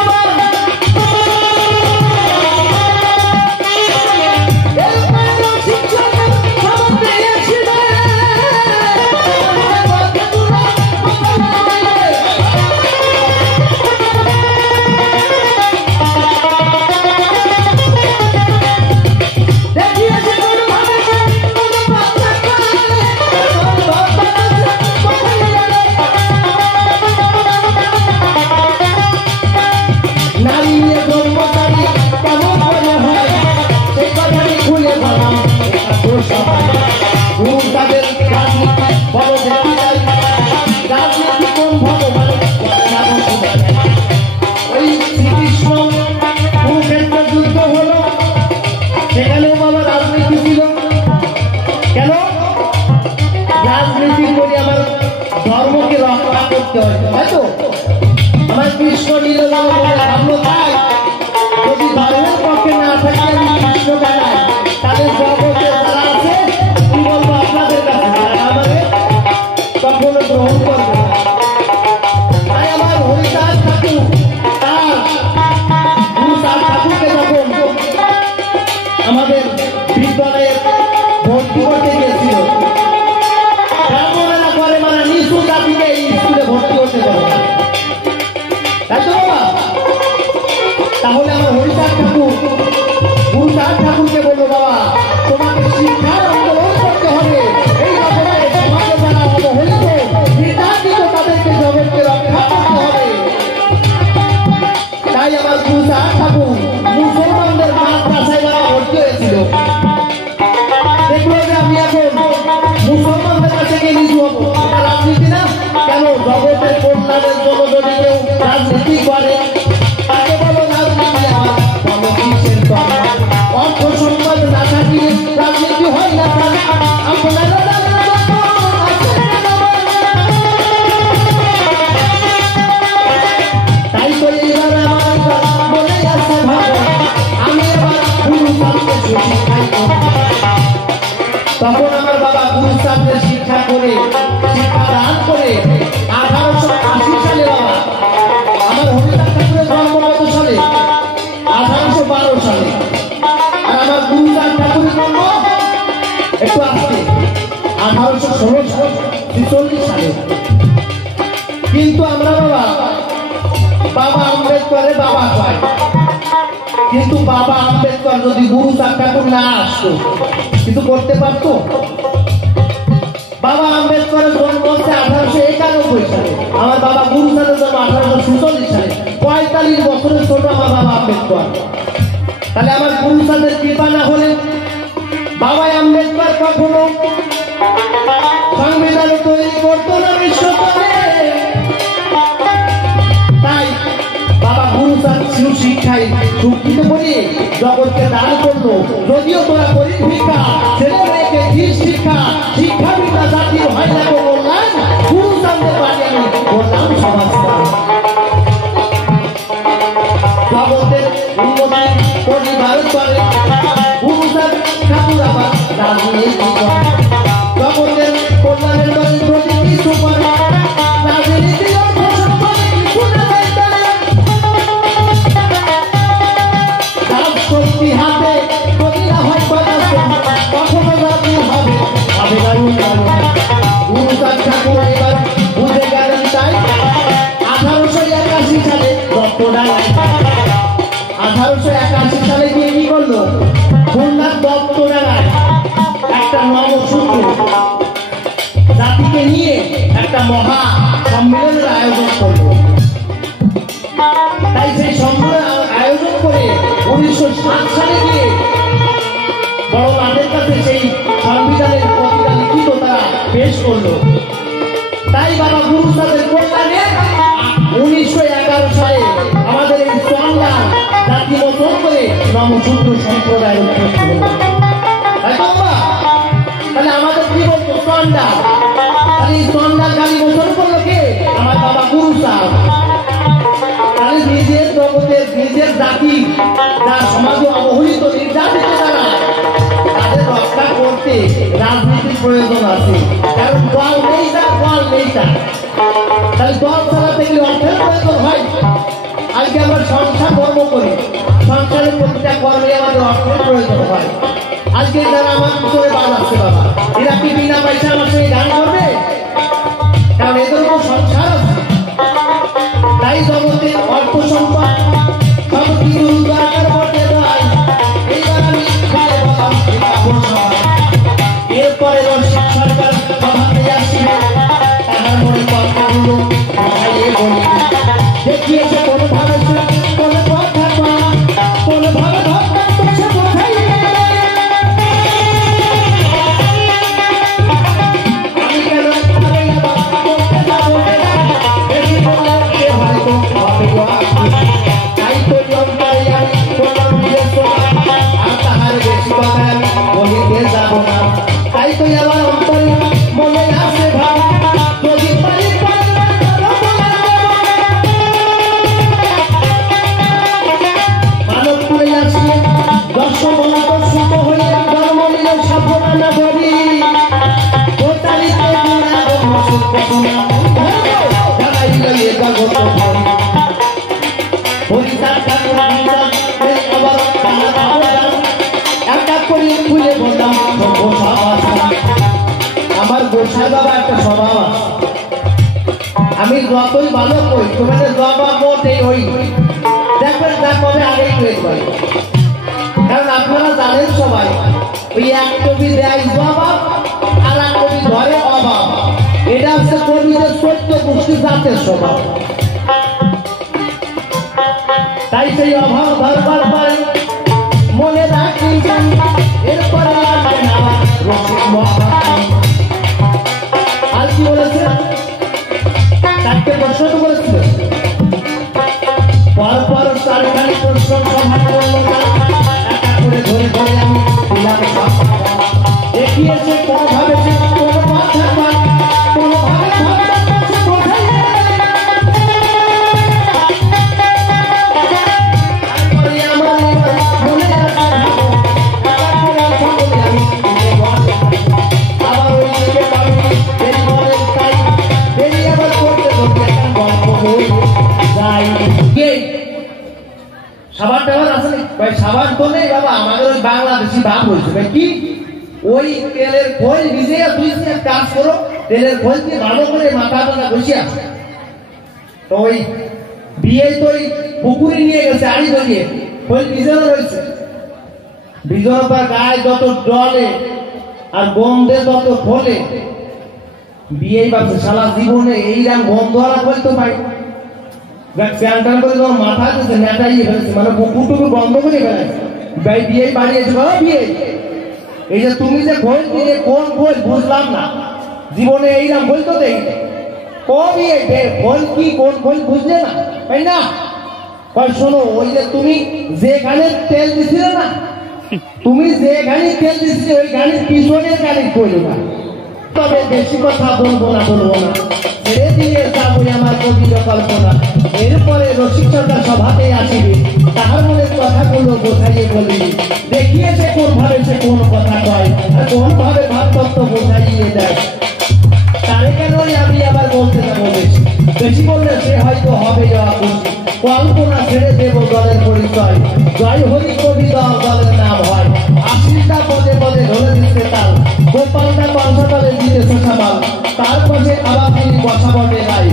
ধর্মকে রক্ষা করতে হয়, তাই তো? আমার কৃষ্ণ লীলা ভাবলো তাই যদি ধর্মের পক্ষে না থাকে আমি কৃষ্ণ বানাই তাহলে জগতে যারা আছে কি বলবো আপনাদের কাছে আমাদের কখনো গ্রহণ করবে না। তাই আমার হরিদাস ঠাকুর তার গুরুদাস ঠাকুরকে যখন আমাদের বিদ্যালয়ে ভর্তি করতে গিয়েছিল তাহলে আমার হরিদাস ঠাকুর গুরুদাস ঠাকুরকে বললো বাবা তোমাকে শিক্ষার আন্দোলন করতে হবে, এই জগতে সমাজে যারা অবহেলিত নির্যাতিত তাদেরকে জগৎকে রক্ষা করতে হবে। তাই আমার গুরুদাস ঠাকুর মুসলমানদের মাদ্রাসায় যারা ভর্তি হয়েছিল দেখলো যে আমি এখন মুসলমানদের কাছে গিয়ে নিচু হবো, এটা রাজনীতি না কেন? জগতের কল্যাণের জন্য যদি কেউ রাজনীতি করে তাকে বলো রাজনীতি, বলো কিসের অর্থ সম্পদ না থাকলে রাজনীতি হয় না। তাই তো এইবার আমার মনে আছে ভাবো আমি আবার গুরু সাহেবকে শিক্ষাই তখন আমার বাবা গুরু সাহেবকে শিক্ষা করে শিক্ষা দান করে 1880 সালে বাবা আমার হরিদাস ঠাকুরের জন্ম কত সালে? 1812 সালে। আর আমার গুরুদাস ঠাকুরের জন্ম একটু আগে 1846 সালে। কিন্তু আমরা বাবা আম্বেদকরের বাবা পাই, কিন্তু বাবা আম্বেদকর যদি গুরুদাস ঠাকুর না আসতো কিছু করতে পারতো? বাবা আম্বেদকরের জন্ম হচ্ছে 1891 সালে, আমার বাবা গুরুদাসের জন্ম 1846 সালে, 45 বছরের ছোট আমার বাবা আম্বেদকর। তাহলে আমার গুরুদাসের কৃপা না হলে বাবা আম্বেদকর কখনো সংবিধান তৈরি করতো না বিশ্বকালে। তাই বাবা গুরুদাস শিক্ষায় শিক্ষিত করে জগৎকে দান করলো। যদিও তোরা করিস ভিক্ষা, ছেলে মেয়েকে দিস শিক্ষা, শিক্ষা বিদ্যা জাতির হয় না তো বললাম গুরুদাসদের বাড়ি আমি বললাম সমাজটা জগতের উন্নতি পরিবার করে গুরুদাস ঠাকুর আবার রাজনীতি করে জগতের কল্যাণের দলের প্রতি কিছু করে রাজনীতি অর্থ সম্পদ কিছু না শক্তি হাতে যদি না হয় কখনো রাজি হবে গুরুদাস ঠাকুর এবার বুঝে গেলেন। তাই 1881 সালে দত্তডাঙ্গায় 1881 সালে গিয়ে কি করলো? খুলনার দত্তডাঙ্গায় একটা নবসূত্র জাতিকে নিয়ে একটা মহা সম্মেলনের আয়োজন করলো। তাই সেই সম্মেলনের আয়োজন করে 1907 সালে গিয়ে বড় তাদের কাছে সেই সংবিধানের প্রতিটা লিখিত তারা পেশ করলো। তাই বাবা গুরুদাসের কল্যাণে 1911 সালে আমাদের এই চন্দা জাতি বছর করে নবসূত্র সম্প্রদায়ের উৎপত্তি হলো। তাহলে আমাদের কি বলতো চন্দা, তাহলে এই চন্দার গালি বছর করলো কে? আমার বাবা গুরুদাস। তাহলে নিজের জগতের নিজের জাতি যারা সমাজে অবহেলিত নির্যাতিত যারা তাদের রক্ষা করতে রাজনীতির প্রয়োজন আছে। কারণ দল নেই তার তাহলে দল চালাতে গেলে অর্থের প্রয়োজন হয়। আজকে আমরা সংসার কর্ম করি, সংসারের প্রতিটা কর্মে আমাদের অর্থের প্রয়োজন হয়। আজকে যারা আমার ভিতরে বাজাচ্ছে বাবা, এরা কি বিনা পয়সা আমার সঙ্গে গান করবে? কারণ এদের কোনো সংসার আছে। তাই জগতে অর্থ সম্পদ সব কিছু দরকার পড়তে হয়। এইবার আমি এরপরে সরকার সভাতে যাচ্ছি, তাহার মনে কথাগুলো বলি দেখিয়েছে কোনোভাবে কোনো কথা কোনোভাবে আমার গোসাই বাবা একটা স্বভাব আছে। আমি যতই ভালো কই তোমাদের জবাব মোটেই ওই দেখবেন যা কবে আগেই পেয়ে পাই। কারণ আপনারা জানেন সবাই ওই এক কবি দেয় জবাব আর এক কবি ধরে অভাব। এটা হচ্ছে কবিদের সত্য গোষ্ঠী জাতের স্বভাব। তাই সেই অভাব ধরবার পরে মনে রাখি এরপরে লাগবে না আর কি বলেছে? চারটে প্রশ্ন তো বলেছিল, পরপর চারখানি প্রশ্ন সমাধান করলো না, একা করে ধরে ধরে আমি দেখিয়েছে কোনোভাবে কোনো কথা পায় কোনোভাবে সাবান টাবার আছে না ভাই? সাবান তো নেই বাবা, আমাদের ওই বাংলাদেশি ভাব হয়েছে ভাই। কি ওই তেলের খোল ভিজে দুই কাজ করো, তেলের খোল দিয়ে ভালো করে মাথাটা বসে আছে। তো ওই বিয়ে তো ওই পুকুরে নিয়ে গেছে আড়ি ধরিয়ে খোল ভিজানো রয়েছে। ভিজানোর পর গায়ে যত জলে আর গন্ধে যত ফলে বিয়েই পাচ্ছে সারা জীবনে এইরকম গন্ধ আলা বলতো ভাই। প্যান্টান করে যখন মাথা দিচ্ছে নেটাইয়ে ফেলেছে, মানে পুকুরটুকু বন্ধ করে ফেলেছে ভাই। বিয়ে বাড়িয়েছে বাবা বিয়ে। এই যে তুমি যে খোঁজ দিয়ে কোন খোঁজ বুঝলাম না, জীবনে এইরকম বলতো দেখ বিয়ে খোঁজ কি কোন খোঁজ বুঝলে না তাই না? শোনো, ওই যে তুমি যেখানে তেল দিছিলে না, তুমি যেখানে তেল দিছিলে ওই গাড়ির পিছনের গাড়ি করলো না। তবে বেশি কথা বলবো না ছেড়ে দিয়ে যাবো আমার কবির কল্পনা। এরপরে রসিক সরকার সভাতে আসিবে, তাহার মনের কথাগুলো বোঝাইয়ে বলবি। দেখিয়েছে কোন ভাবে সে কোন কথা কয় আর কোন ভাবে ভাবতত্ত্ব বোঝাইয়ে দেয়। তারে কেনই আমি আবার বলতে যাবো বেশি বেশি বললে সে হয়তো হবে যাওয়া খুশি। কল্পনা ছেড়ে দেব দলের পরিচয়, জয় হরি কবি দলের নাম হয়। আশিটা পদে পদে ধরে দিতে তাল, গোপালটা কংসতলে দিতেছে সামাল। তার পাশে আবার তিনি বসা বটে রায়,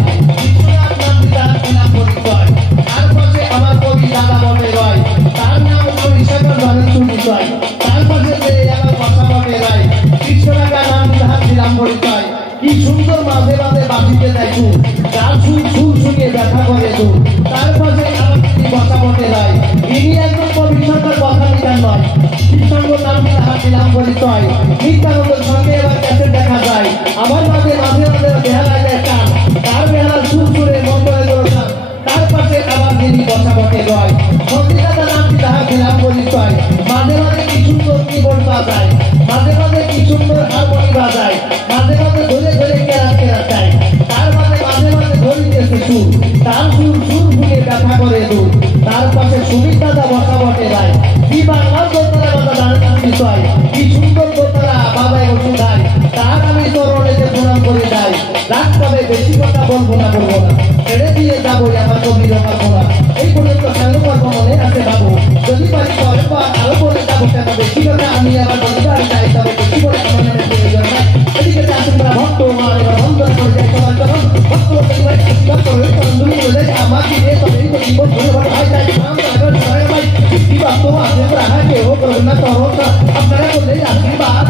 পরিচয় তার পাশে আমার কবি দাদা বটে রয়। তার নাম হিসাবে ধরেন সুবিষয়, তার পাশে আমার বসা বটে রায়। কৃষ্ণরাগা নাম তাহার দিলাম পরিচয়। কি সুন্দর মাঝে মাঝে বাঁচিতে দেয় সুর, যার সুর সুর শুনিয়ে ব্যথা করে দূর। তার পাশে আমার তিনি বসা বটে রায়। ইনি একজন কবি সরকার কথা নিতাম নয়, কৃষ্ণাঙ্গ নাম তাহার দিলাম পরিচয়। নিত্যানন্দের সঙ্গে এবার কাছে দেখা যায়, আমার মাঝে মাঝে মাঝে বেহালায় যায় টান। তার বেহালার সুর সুরে মন্ডলে দোষান, তার পাশে আবার তিনি বসা বটে রয়। সন্ধিদাতা নামটি তাহার দিলাম পরিচয়। মাঝে মাঝে কি সুন্দর কিবোর্ড বাজায়, মাঝে মাঝে কি সুন্দর হারমোনি বাজায়, মাঝে মাঝে ধরে ধরে কেরাত কেরাত যায়। তার মাঝে মাঝে মাঝে ধরিতেছে সুর, তার সুর সুর ফুলে ব্যথা করে দূর। তার পাশে সুমিত দাদা বসা বটে রায় কি বাংলার দোতলা বাজা দাঁড়ানোর বিষয় কি সুন্দর দোতলা বাজায় বসে যায় তার আমি চরণেতে প্রণাম করে যাই রাত তবে বেশি কথা বলবো না ছেড়ে দিয়ে যাবো আমার কবির পারবো না এই পর্যন্ত সাঙ্গ পর্ব মনে আছে বাবু যদি পারি পরে বা আরো বলে যাবো কেন বেশি কথা আমি আবার বলিবার চাই তবে বেশি করে আমার নামে প্রয়োজন নাই এদিকে চাষিরা ভক্ত আমার এবার বন্ধন করে যায় সবার যখন ভক্ত পরিবার আশীর্বাদ করে তখন তুমি বলে আমাকে দিয়ে তবে এই তো জীবন ধরে ভালো হয় যাই নাম আগর ধরে ভাই কি বাস্তব আছে রাখা কেউ করবেন না তখন আপনারা বললে আশীর্বাদ